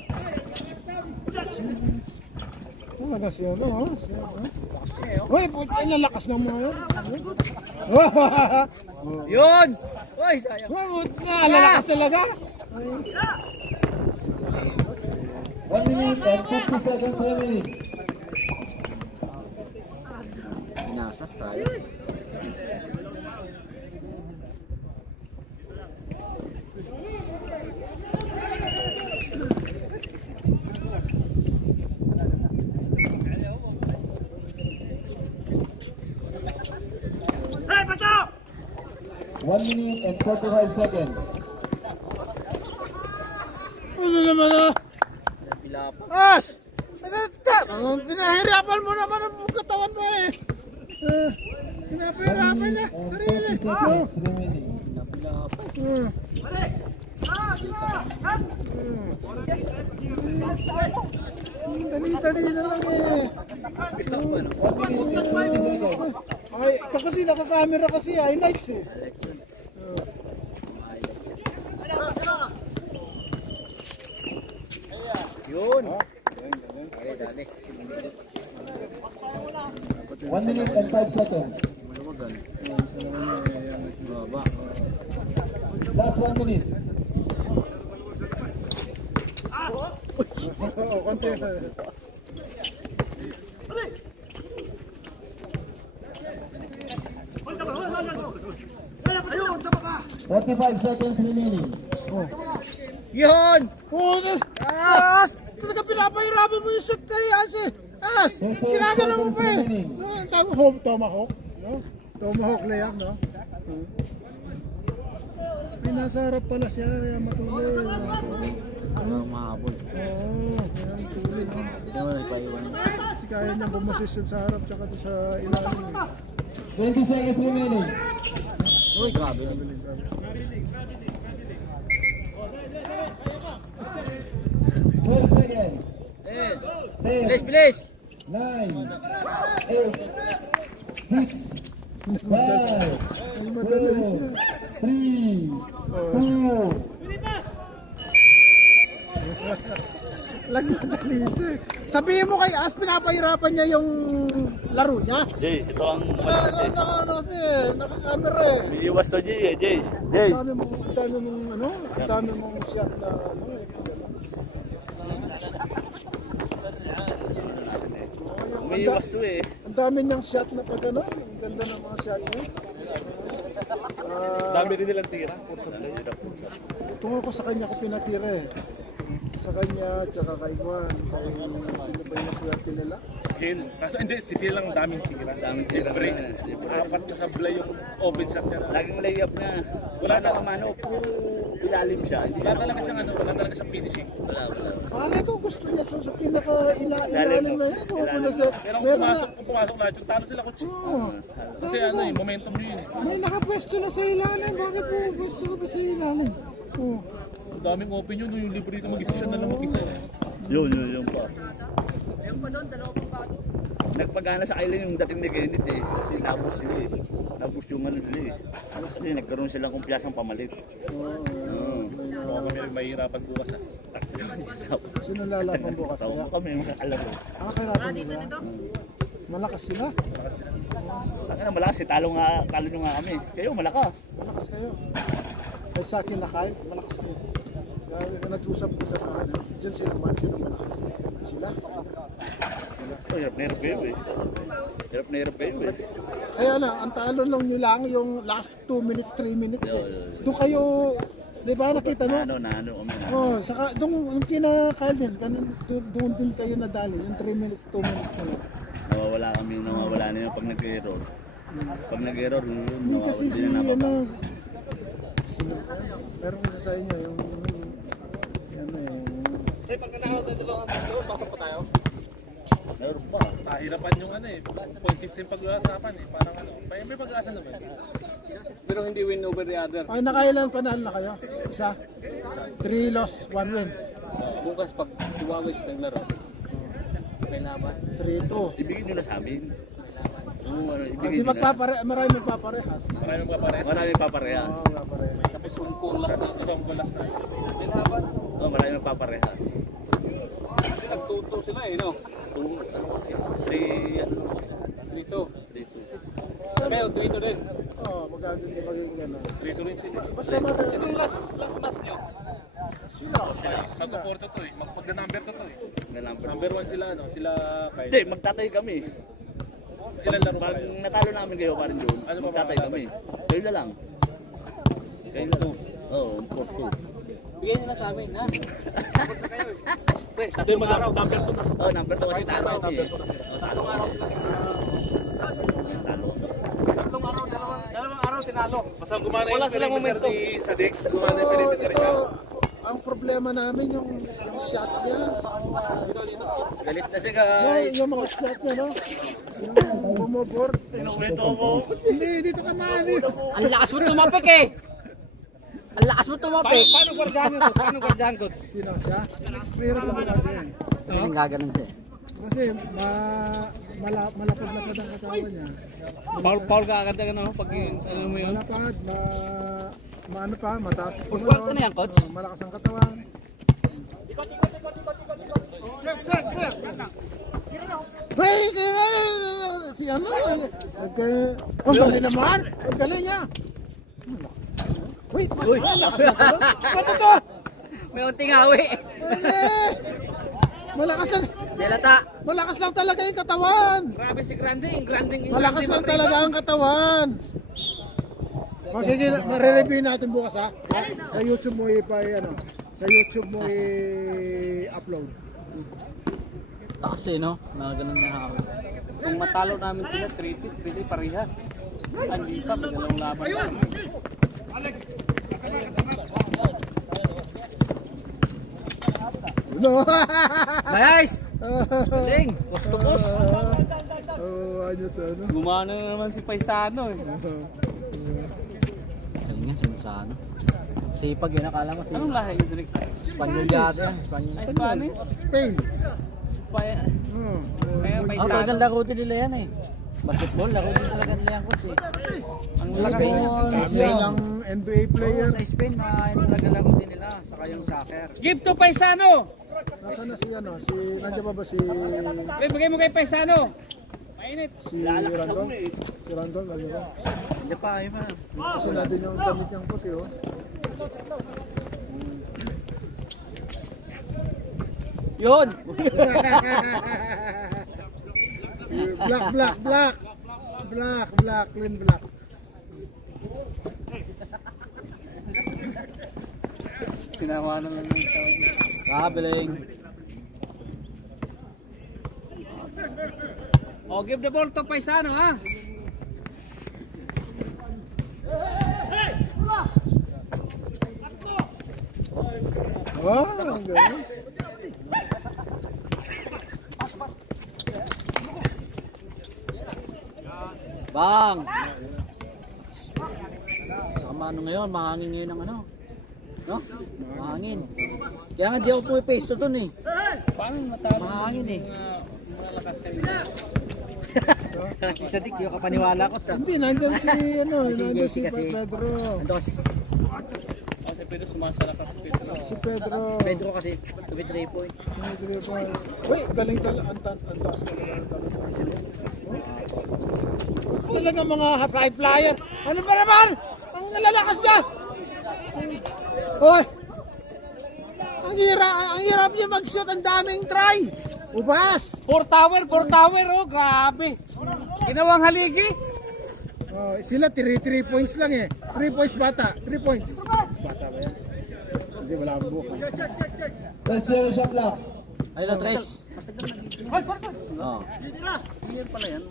Talaga siya, no? Uy, puti na lakas ng mga yan. Yun! Uy, sayang. Puti na, lalakas talaga. 1 minute and 50 seconds remaining. Nasak tayo. One minute and 45 seconds. Ano naman ah? Pilapa. As! Pinahirapan mo naman ang katawan mo eh. Pinapahirapan niya. And Sarili. 30 seconds remaining. Pilapa. Dali-dali na lang eh. 1 minute and 50 seconds. Ay, ito kasi nakakamera kasi highlights eh. Election. Yun. Okay, dali. 1 minute and 5 seconds. Maluwagan. Baba. Last 1 minute. Oo, konti. 45 seconds remaining. Yun! Oo, As! Talaga pinapahirapan mo yung shot kay As eh. As! Ginagano mo pa eh. Ang tawag home tomahawk. No? Tomahawk layup, no? Ay, nasa harap pala siya. Matuloy. Hanggang mahabol. Oo, yan, tuloy. No? Yun, paiwan. Kasi kaya niya bumasisyon sa harap tsaka sa ilalim. 20 seconds remaining. Uy, grabe. 12 seconds. 10, Bilis, bilis! 9, 8, 6, 5, 4, 3, 2, Lagmadali siya. Sabihin mo kay As, pinapahirapan niya yung laro niya. Jay, ito ang Naka-camera eh. Biniwas to Jay eh, Jay. Jay. Ang dami mong shot na ano eh. Biniwas to eh. Ang dami niyang shot na pag ano. Ang ganda ng mga shot niya. Dami rin nilang tira. Pursa na nila. Tungo ko sa kanya ko pinatira eh. Sa kanya, tsaka kay Juan. Kay sino ba yung swerte nila? Hill. Kaso hindi, si Hill lang daming tira. Daming tira Libre. na. Apat na sablay yung open shot niya. Laging layup na. Wala na kamano. Puro ilalim siya. Wala talaga siyang ano, wala talaga siyang finishing. Wala. Ano ko gusto niya sa pinaka-ilalim na yun. Pupunta siya. Pero Meron na. kung pumasok lahat yung talo sila kutsi. Oo. Kasi ano eh, momentum niyo yun. May nakapwesto na sa ilalim. Bakit mo pwesto ka pa sa ilalim? Oo. Ang daming open yun, yung libre ito mag-isa siya na lang mag-isa. Yun pa. nagpagana sa island yung dating ni Kenneth eh. Kasi nabos sila eh. Nabos yung ano nila eh. Kasi nagkaroon silang kumpiyansang pamalit. Baka kami mahirapan bukas ah. Sino lalaban bukas? Tawa Kaya, ko kami, alam ko. kailangan nila. Malakas sila. Ang na malakas eh, talo nyo nga kami. Kayo malakas. Malakas kayo. Ay sa akin na kahit malakas kayo. Kaya nag-usap ko sa mga dyan sino malakas. Sila. Oh, hirap na hirap kayo eh. Hirap na hirap kayo eh. Kaya na, ang talo lang nyo lang yung last 2 minutes, 3 minutes eh. Doon kayo, di ba nakita mo? Na ano kami na. Oh, saka doon kina-Kyle din, doon din kayo nadali, yung 3 minutes, 2 minutes na lang. Nawawala na yun pag nag-error. Pag nag-error, yun, Hindi kasi si, na ano, meron kasi sa inyo, yung, ano eh, Meron pa. Tahirapan yung ano eh. Point system pag-uusapan eh. Parang ano. May pag-asa naman. Pero hindi win over the other. ay nakailan panalo na kayo? Isa? 3 loss, 1 win. Bukas pag si Wawis naglaro. May laban. 3-2. Ibigin nyo na sa amin. Oo, ano, Hindi ibigin nyo na. marami magpaparehas. Maraming kapares. Marami paparehas. Oo, magpaparehas. Tapos sungkong lang na. Isang balas na. May laban. Oo, marami magpaparehas. Nagtuto sila eh, no? Oo, sa 3, ano, Dito. 3-2. Kayo, 3-2 din. Oo, magiging gano'n. 3-2 rin sila. Basta marami. Sinong last match nyo? Sila. Mag-4 to eh. Magda-number to eh. Na number. Number 1 sila ano. Sila kay. Hindi, magtatay kami. Ilan laro ba Pag kayo? natalo namin kayo pa rin doon, Ano ba magtatay mga kami. Kayo na lang. Kayo na lang. Oo, 4-2. Bigyan nyo na sa amin, ha? Pre, Hindi, number 2 kasi. Oh, number 2 kasi talo kami eh. Talong araw lang. Talo. Dalawang araw tinalo. Basta gumana Wala yung silang perimeter momentum. ni Sadik. Gumana yung perimeter Ito, niya. ang problema namin yung shot niya. Galit na si guys. Yung mga shot niya, no? Yung bumobor. Inuulit ako. Hindi, dito ka man eh. Ang lakas mo tumapik eh! Ang lakas mo tumapik! Paano guardian ko? Paano guardian ko? Sino siya? Mayroon naman natin. Ang gaganon siya. Kasi malapad-lapad ang katawan niya. Paul ka agad ano? Pag ano mo yun? Malapad, maano pa, mataas. Football ko na yan, coach. Malakas ang katawan. Hey, si ano? Ang galing naman. Ang galing niya. Wait, malakas na pala. Ano to? May unting hawi. Malakas Malakas lang talaga yung katawan. Grabe si Granding. Malakas lang talaga ang katawan. Marereview natin bukas ha. Sa YouTube mo sa YouTube mo i-upload. Taas eh, no? Mga ganun na hawak. Kung matalo namin sila, 3-3 parehas. Hindi pa, magandang laban. No. Mayais! Galing! Post-to-post! Oh, ayos ano. Gumana na naman si Paisano eh. Galing nga, sumusano. Sipag yun, akala mo Anong sipag. lahi yung direct? Spanyol yata yan, Spanyol. Ay, Spanish? Spain. Kaya Ang Paisano. talagang laro din nila yan eh. Basketball, laro din talaga nila yan, coach eh. Ang Spain lang NBA player. Sa Spain, yun talaga laro din nila. Saka yung soccer. Give to Paisano! Nasaan na si nandiyan pa ba si Bigay mo kay Paisano! Mainit! Randol? Si Randol, nandiyan ba? Hindi pa, yun pa. Kasi natin yung damit niyang puti oh. Yun! Black, clean black. Tinawanan lang yung tawag. Kabeling. Oh, give the ball to Paisano, ha? Oh, ang galing. Bang! Saka ano ngayon, mahangin ngayon ang ano. No? Mahangin. Kaya nga di ako pumipaste doon eh. Paano matalo? Mahangin eh. Malakas kayo. Si Sadik, yung kapaniwala ko. Hindi, nandyan si, Si nandyan si JC kasi. Pedro. Ando kasi, Kasi pwede sumasalakas sa Pedro. Si Pedro. Pedro kasi, tuwi 3 points. Uy, galing talaga. Ang taas talaga. Talaga mga high flyer. Ano ba naman? Ang nalalakas niya. Hoy! Ang hirap niya mag-shoot. Ang daming try. Ubas. 4 tower, oh, grabe. Ginawang haligi. Oh, sila 3 points lang eh. 3 points bata. 3 points. Bata ba yan? Hindi, wala akong buka. 10 shot clock. Ayun na, Tres. Oo. Yan pala yan.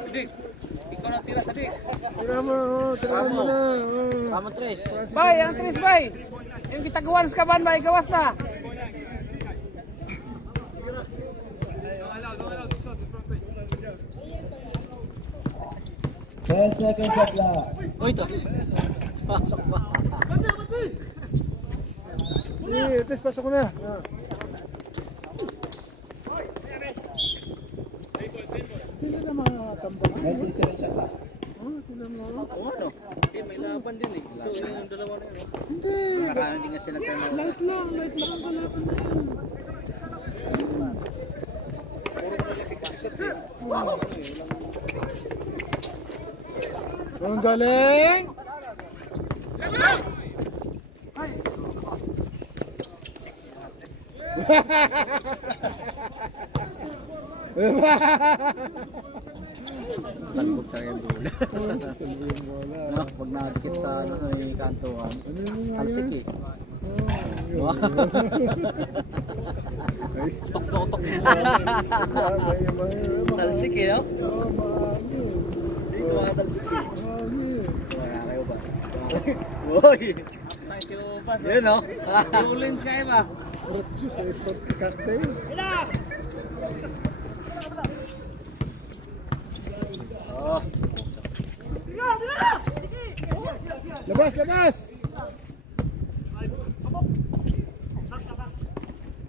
Sadik, ikaw na tira, Sadik. Tirahan mo na. Tama, Tres. Bay, ang Tris, bay. Yung kitagawan sa kaban, bay, gawas na. Ten seconds shot clock. Uy, ito. Pasok pa. Sige, Tess, pasok ko na. Hindi na makakatambang. 19 seconds shot clock. Tingnan mo. Ano? May laban din eh. Ito yung dalawa na yun. Hindi. Nakakaano din kasi nagtanong. Light lang ang kalaban na yan. Ang galing! Talbog sa yung bola. No, pag nakadikit sa ano, may kantuan. Talsik eh. Wow. Tok. Talsik eh, no? Dito mga talsik eh. Wala kayo ba? Uy! Thank you, Bas. Yun, no? Yung lens kayo ba? Fruit juice eh, fruit cocktail. Oh. Labas!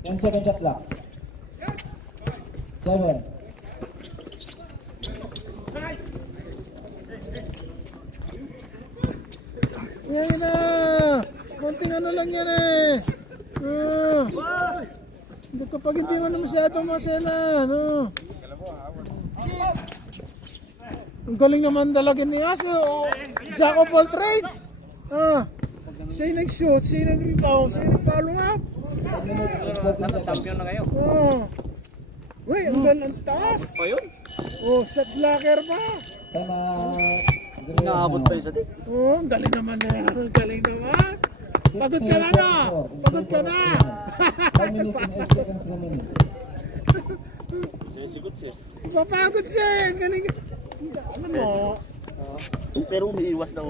10 seconds shot clock. 7. Yan na! Konting ano lang yan eh. Hindi kapag hindi mo na masyadong masela, no? Ang galing naman talaga ni Aso. Jack of all trades. Siya yung nag-shoot, siya yung nag-rebound, siya yung nag-follow up. 1 minute and 14 seconds. Champion na kayo. Uy, ang galing taas. Pa yun? Shot blocker pa. Time out. Inaabot pa yung Sadik. Ang galing naman na yan. Ang galing naman. Pagod ka na, no? Pagod ka na. 5 minutes and 8 seconds remaining. Papagod siya. Ang galing. Ano mo? Pero umiiwas daw.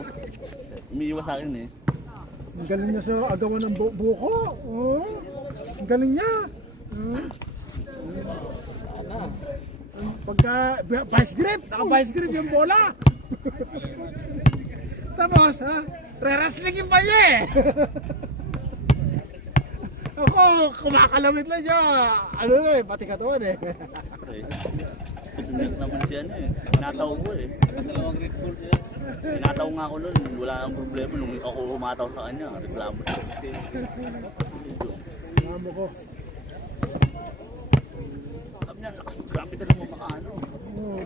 Umiiwas sa akin eh. Ang galing niya sa agawan ng buko. Ang galing niya. Pagka vice grip, naka-vice grip yung bola. Tapos, re-wrestlingin pa niya eh. Ako, kumakalamit lang siya. Ano na eh, pati katawan eh. Tignan naman siya eh. Tinataw ko eh. Dalawang Red Bull sila. Tinataw nga ako nun. Wala nang problema. Nung ako umataw sa kanya, reklamo siya. Amo ko. Sabi niya, grabe ka naman makaano.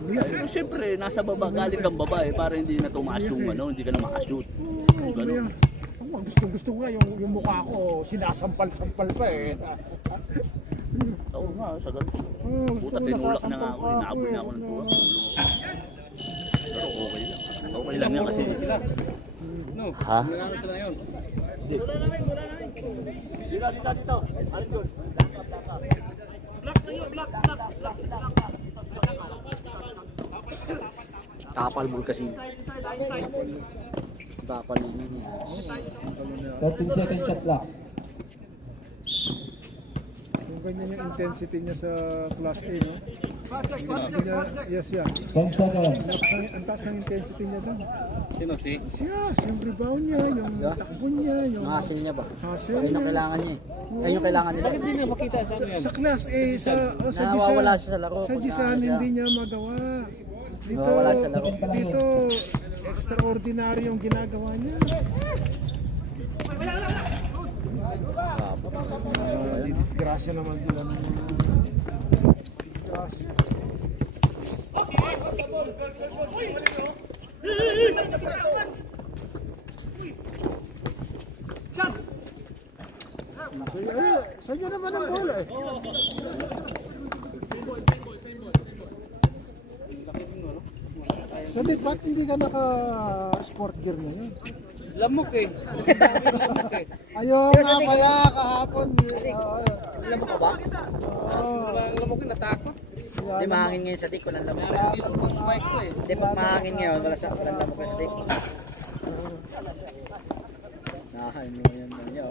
Pero siyempre, nasa baba, galing kang babae para hindi na tumaas yung ano, hindi ka na makashoot. Ganun. Gusto nga yung mukha ko, sinasampal-sampal pa eh. Oo nga, sa ganun. Puta, Gusto ko tinulak na nga nasasampal ako. pa Inaabot ako na ako ng eh. tulak. Pero okay lang. Okay lang yan kasi. No, Ha? wala na sila ngayon. Dito. Alin doon? Tapal ball kasi. Tapal na yun. 13 seconds shot clock. Kung ganyan yung intensity niya sa Class A, no? Yes, yan. 10 seconds. Ang taas ng intensity niya doon. Sino si? Yes, yung rebound niya, yung takbo niya, yung Yung hustle niya ba? hustle Ayun yung niya. kailangan niya eh. Ayun yung kailangan nila. Bakit hindi na makita sa ano yan? Sa class A, sa Nawawala siya sa laro. Sa Pag Jisan, siya. hindi niya magawa. Dito, Nawawala sa laro. dito, extraordinary yung ginagawa niya. Disgrasya naman sila. Disgrasya. Sa inyo naman ang bola eh. So, ba't hindi ka naka-sport gear ngayon? Lamok eh. Lamok eh. Ayun nga pala, kahapon. Lamok ka ba? Lamok eh, natakot. Hindi mahangin ngayon sa dik. Walang lamok. Yung mic ko eh. Hindi pag mahangin ngayon, walang lamok sa dik. Nakain mo yan mo niya.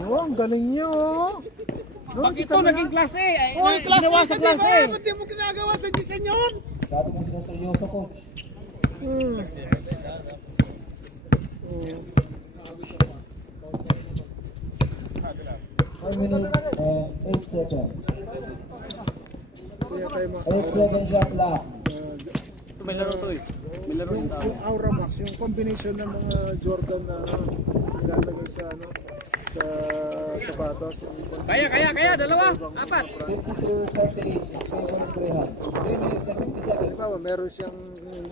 Oh, ang galing niyo. No, Bakit ito naging klase? Oy, klase Ginawa ka sa klase. Ba't di mo ginagawa sa Jisan yun? Dati kong sinuseryoso, coach. Hmm. 1 minute and 8 seconds. Kaya tayo 8 seconds shot clock. May laro to eh. May laro yung Aura Max, yung combination ng mga Jordan na nilalagay sa sa sapatos. Kaya, dalawa, apat. 52-38. 7 Graham. 3 minutes and 50 seconds. Halimbawa, meron siyang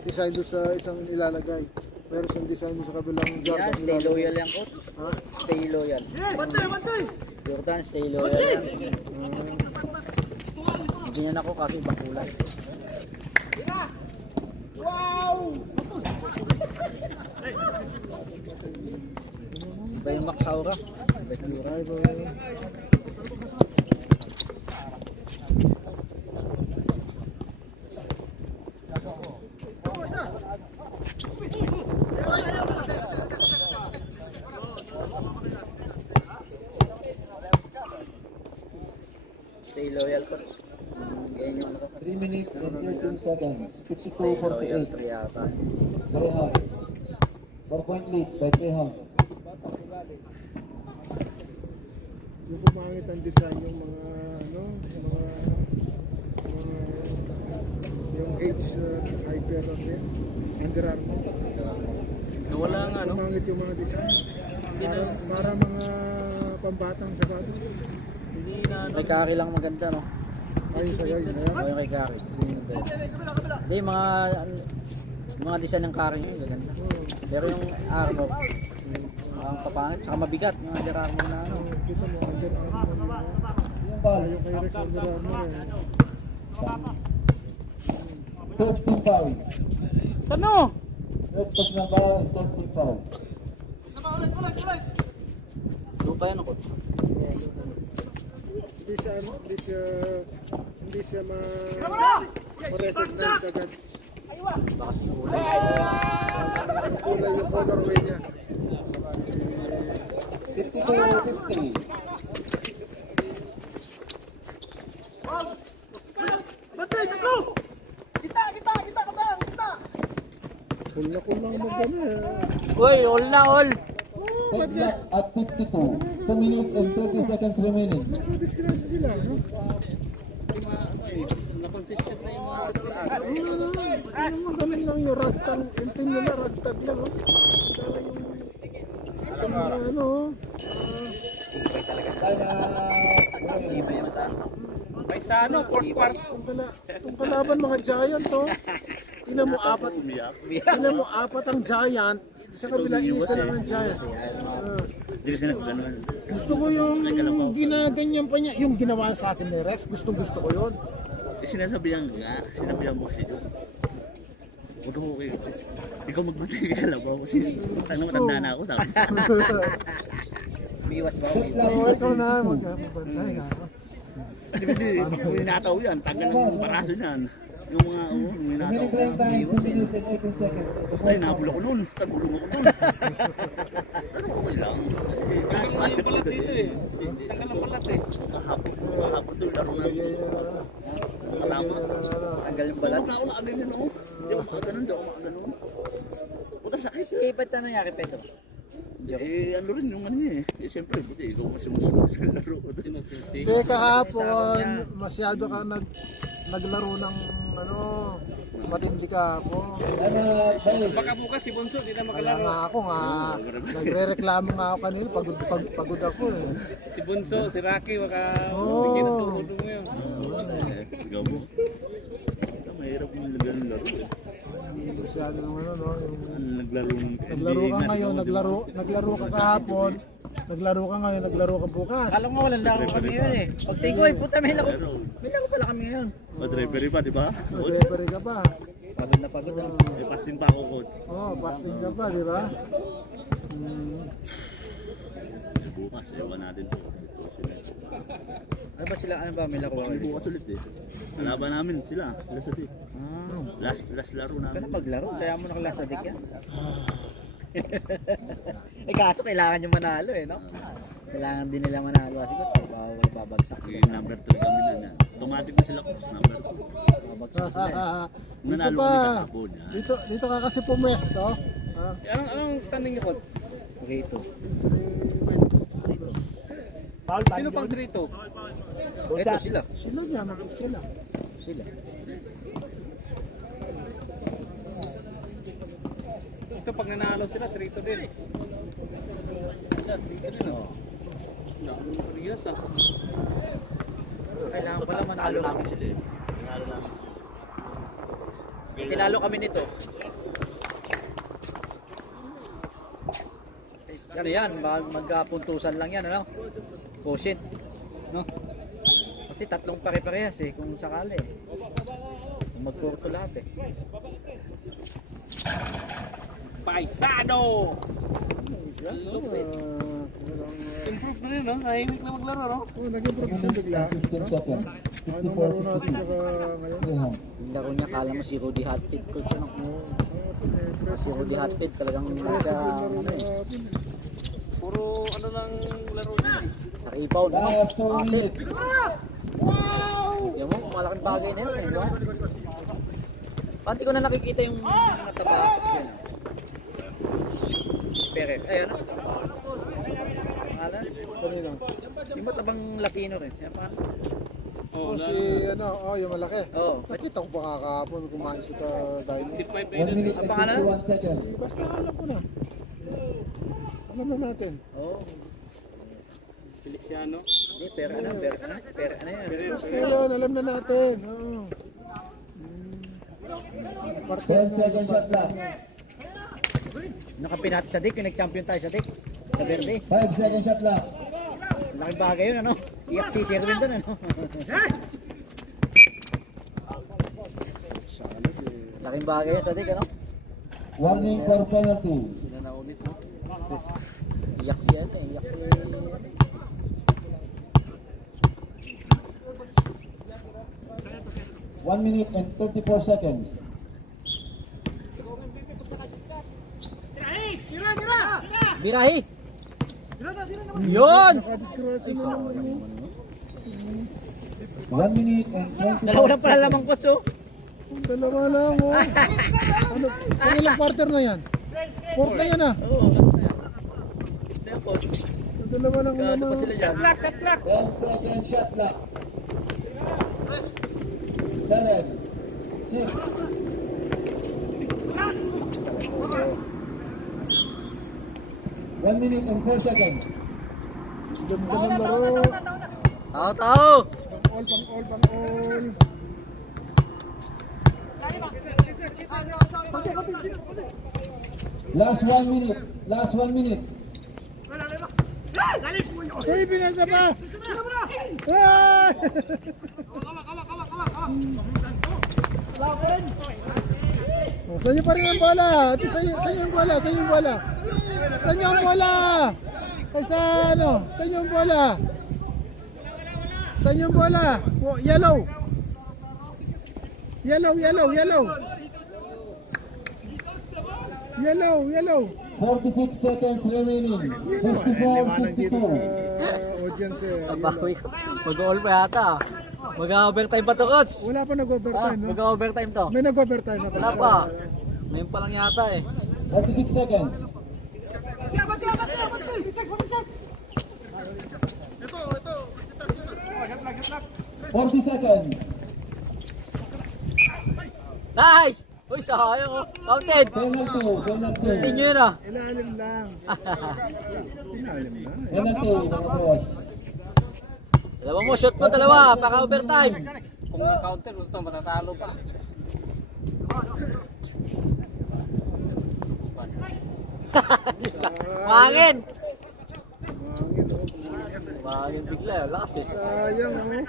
design doon sa isang ilalagay. Meron siyang design doon sa kabilang Yan, Jordan stay ilalagay. loyal yan ko. Ha? Stay loyal. Bantay! Jordan, stay loyal yan. Ganyan ako kasi ibang kulay. Iba yung Max Aura. Iba yung Aura. Stay loyal coach. Ganyan yung ano ko. 3 minutes and 13 seconds. Stay loyal 52-48. 3 yata. Graham. 4-point lead by Graham. Yung pumangit ang design, yung mga yung H hyper Under Armour. Nawala nga no? Pumangit yung mga design. Para mga pambatang sapatos. Hindi na ano. Kay Kari lang maganda no? Ayun sa'yo, yun. O yung kay Kari. Hindi, mga design ng Kari nyo, gaganda. Pero yung Armour, ang papangit, saka mabigat yung Under Armour na ano. Kita mo, Under Armour. Yung ball. Yung kay Rex Under Armour eh. 13 foul. Sano? Third personal foul, 13 foul. Lupa yan ako. Hindi siya ma-recognize agad. Baka siguro. Yung kulay, yung colorway niya. 52-50. Cool na mag-ano eh. Uy, all na all! Head block at 52. 2 minutes and 30 seconds remaining. Nakadisgrasya sila, no? Na-consistent na yung mga Ano magaling lang yung ragtang, yung team nila ragtag lang, oh. Kaya yung ano, May sano, fourth quarter. kung kalaban mga giant, oh. Tingnan mo apat ang giant, sa kabila isa lang ang giant. Gusto ko yung ginaganyan pa niya, yung ginawa sa akin ni Rex, gusto ko yun. Sinasabihan mo si John. Huwag mo kayo. Ikaw magbantay ka lang ba? Kasi matanda na ako sabi. Biwas ba? So, ikaw na, magbantay ka. Hindi, ninataw yan. Tagal ng paraso niyan. Yung mga, may Remaining playing time, 2 minutes and 18 seconds. The Ay, first nabula half. ko noon. Tagulong ako noon. Pero okay lang. Kahit basketball kasi. Tanggal ang balat eh. Kahapon doon, laro na. Kalama. Tanggal yung balat. Wala ako nakaganyan, no? Hindi ako makaganon, hindi ako makaganon. Puta sakit. Eh, ba't na nangyari, Pedro? Eh, ano rin yung ano niya eh. Eh, siyempre, buti ikaw mas sumusunod sa laro ko. Sinususi. Kaya kahapon, masyado ka naglaro ng ano, matindi ka ako. Baka bukas si Bonso, di na Kaya makalaro. nga ako nga, nagre-reklamo nga ako kanina, pagod ako eh. Si Bonso, si Rocky, baka Oo. bigyan ng tumulong mo yun. Sigaw mo. Mahirap yung lagyan ng laro eh. Masyado naman ano, yung Naglaro ng naglaro ka ngayon, naglaro ka kahapon, naglaro ka ngayon, naglaro ka bukas. Akala ko walang laro kami ngayon eh. Pagtingin ko eh, puta may laro. May laro pala kami ngayon. referee pa, di ba? Nag-referee ka pa. Pagod na pagod ah. Eh, pasting pa ako, coach. Oh, fasting ka pa, di ba? Bukas, ewan natin to. Ano ba sila, ano ba may laro Baka may ulit? bukas ulit eh. Kalaban namin sila. Lasat eh. Ah, Last laro ka namin. na maglaro, kaya mo nakalasadik yan. Eh kaso kailangan yung manalo eh, no? Kailangan din nila manalo kasi kung bawal babagsak sila. Yung number 3 kami na na. Automatic na sila, coach. Number 2. Babagsak sila eh. Dito Nanalo pa, kami kahapon. ah. dito ka kasi pumesto. Ah, Anong standing niyo, coach? Rito. Sino pang 3-2? Ito sila. sila dyan, sila. Sila. Ito pag nanalo sila, 3-2 din. Sila, 3-2 din oh. Dami ng Parehas ah. Kailangan pala manalo Nanalo namin. namin sila eh. Nanalo namin. Tinalo kami nito. Ano yan, magpuntusan lang yan, ano? Quotient, no? Kasi tatlong pare-parehas eh, kung sakali eh. Kung magkurto lahat eh. Paisado! Improve na rin, no? Nahimik na maglaro, no? Oh, naging profession bigla. 15 seconds. Anong laro natin saka ngayon? 3 half. Yung laro niya, kala mo si Rudy Hatpit, coach, ano? Si Rudy Hatpit, talagang ano eh. Puro ano lang laro niya eh. Sa rebound, ano? Last 2 Asset. minutes. Yan mo, malaking bagay na yun, eh, no? Pati ko na nakikita yung mga tabatos yan. Pere, ayun, ano? Pangalan? Kanina. Yung matabang Latino rin. Yan pa. Oh, si ano, oh, yung malaki. Oo. Nakita ko pa kakahapon kumain siya ka dahil. 1 minute and 51 seconds. Basta alam ko na. Alam na natin. Oo. Feliciano. Hindi, pera ano yan. Basta yun, alam na natin. Oh. 10 seconds shot clock. Nakapinat sa dik, yung nag-champion tayo sa dik. Sa Verde. 5 seconds shot clock. Laking bagay yun, ano? Iyak si Sherwin doon, ano? Salad eh. Laking bagay yun sa dik, ano? Warning for penalty. Sila na ulit, no? Iyak si ano, iyak si... 1 minute and 34 seconds. Birahi! Yun! Nakadiskrasi mo naman yun. 1 minute and 24 Dalawa na pala lamang seconds. kutso. Dalawa lang oh. Ano, ilang quarter na yan? Fourth na yan ah. Oo, ganun na yan. Ito yung coach. Dalawa lang Gano pa naman. sila dyan? 10 seconds shot clock. 7, 6, 1 minute and 4 seconds. Ganda ng laro. Tao! All pang all. Last 1 minute. Last 1 minute. Uy, binasa pa! Ay! Oh, sa inyo pa rin ang bola. Ito sa inyo ang bola, sa inyo ang bola. Sa inyo ang bola. Ay sa ano, sa inyo ang bola. Sa inyo ang bola. Oh, yellow. Yellow, yellow, yellow. Yellow, yellow. 46 seconds remaining. Yellow. Liwanag dito 54. sa audience eh. Bawi. Yellow. Mag-all pa yata. Mag-overtime pa to, coach. Wala pa nag-overtime, no? Mag-overtime to. May nag-overtime na Wala pa. Ngayon pa lang yata eh. 36 seconds. 40 seconds. Nice! Uy, sayang oh. Counted. Penalty. Penalty. Inyo yun ah. Ilalim lang. Ilalim lang. Penalty, mga boss. Dalawa mo, shoot mo dalawa. Paka-overtime. Kung na-counter, ito matatalo pa. Mangin! Mangin, oh. Mangin bigla. Lakas eh. Sayang, oh.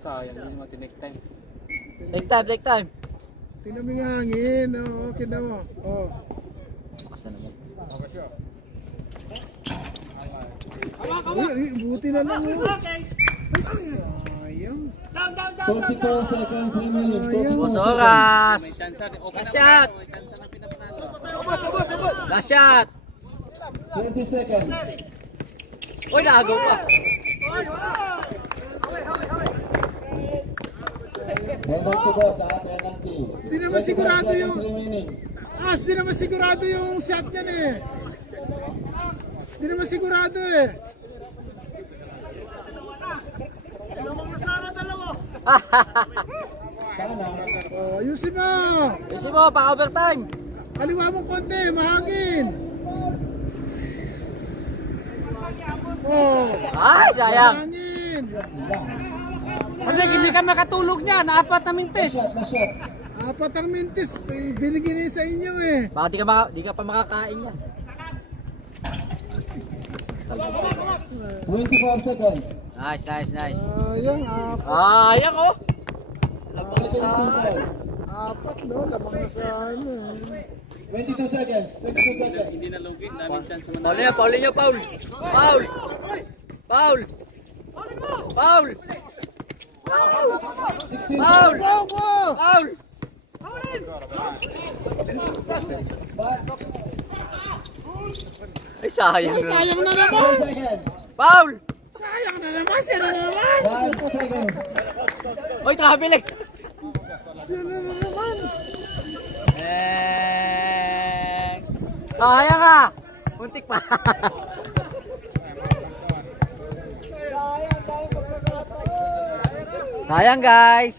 Sayang yun, matinik time. Take time, take time. Tingnan mo yung hangin, oh. Okay na mo. Oh. Lakas na naman. Uy, buti na lang, oh. Ay, sayang. 24 seconds remaining. Sayang. 24 Oras! May chance na, okay na Shot! may chance na pinapanalo. Last shot! 20 seconds. Uy, nagaw pa. Penalty boss, penalty. Di naman 25 sigurado seconds yung- remaining. Di naman sigurado yung shot niyan eh. Di naman sigurado eh. Sana. Oh, ayusin mo. Kasi mo, paka-overtime. Kaliwa mo konti, mahangin. Oh, Ay, sayang. mahangin. Kasi hindi ka nakatulog niyan, 4 na mintis. Shot na shot. Apat ang mintis, binigyan niya sa inyo eh. Baka di ka pa makakain yan. 24 seconds. Nice, nice, nice. Sayang, apat. Ayang oh. Apat no, lamang na sa ano. 22 seconds. 22 seconds. Hindi na lugi, daming chance man. Paul niya, Paul niya, Paul. Paul. Paul. Paul. 16 Paul. Go, go! Paul. Ay, sayang na. Sayang na naman! 4 seconds. Paul. Sayang na naman! Sira na naman! 1 second. Uy, kabilig. Sira na naman! Sayang ah. Muntik pa. Sayang guys.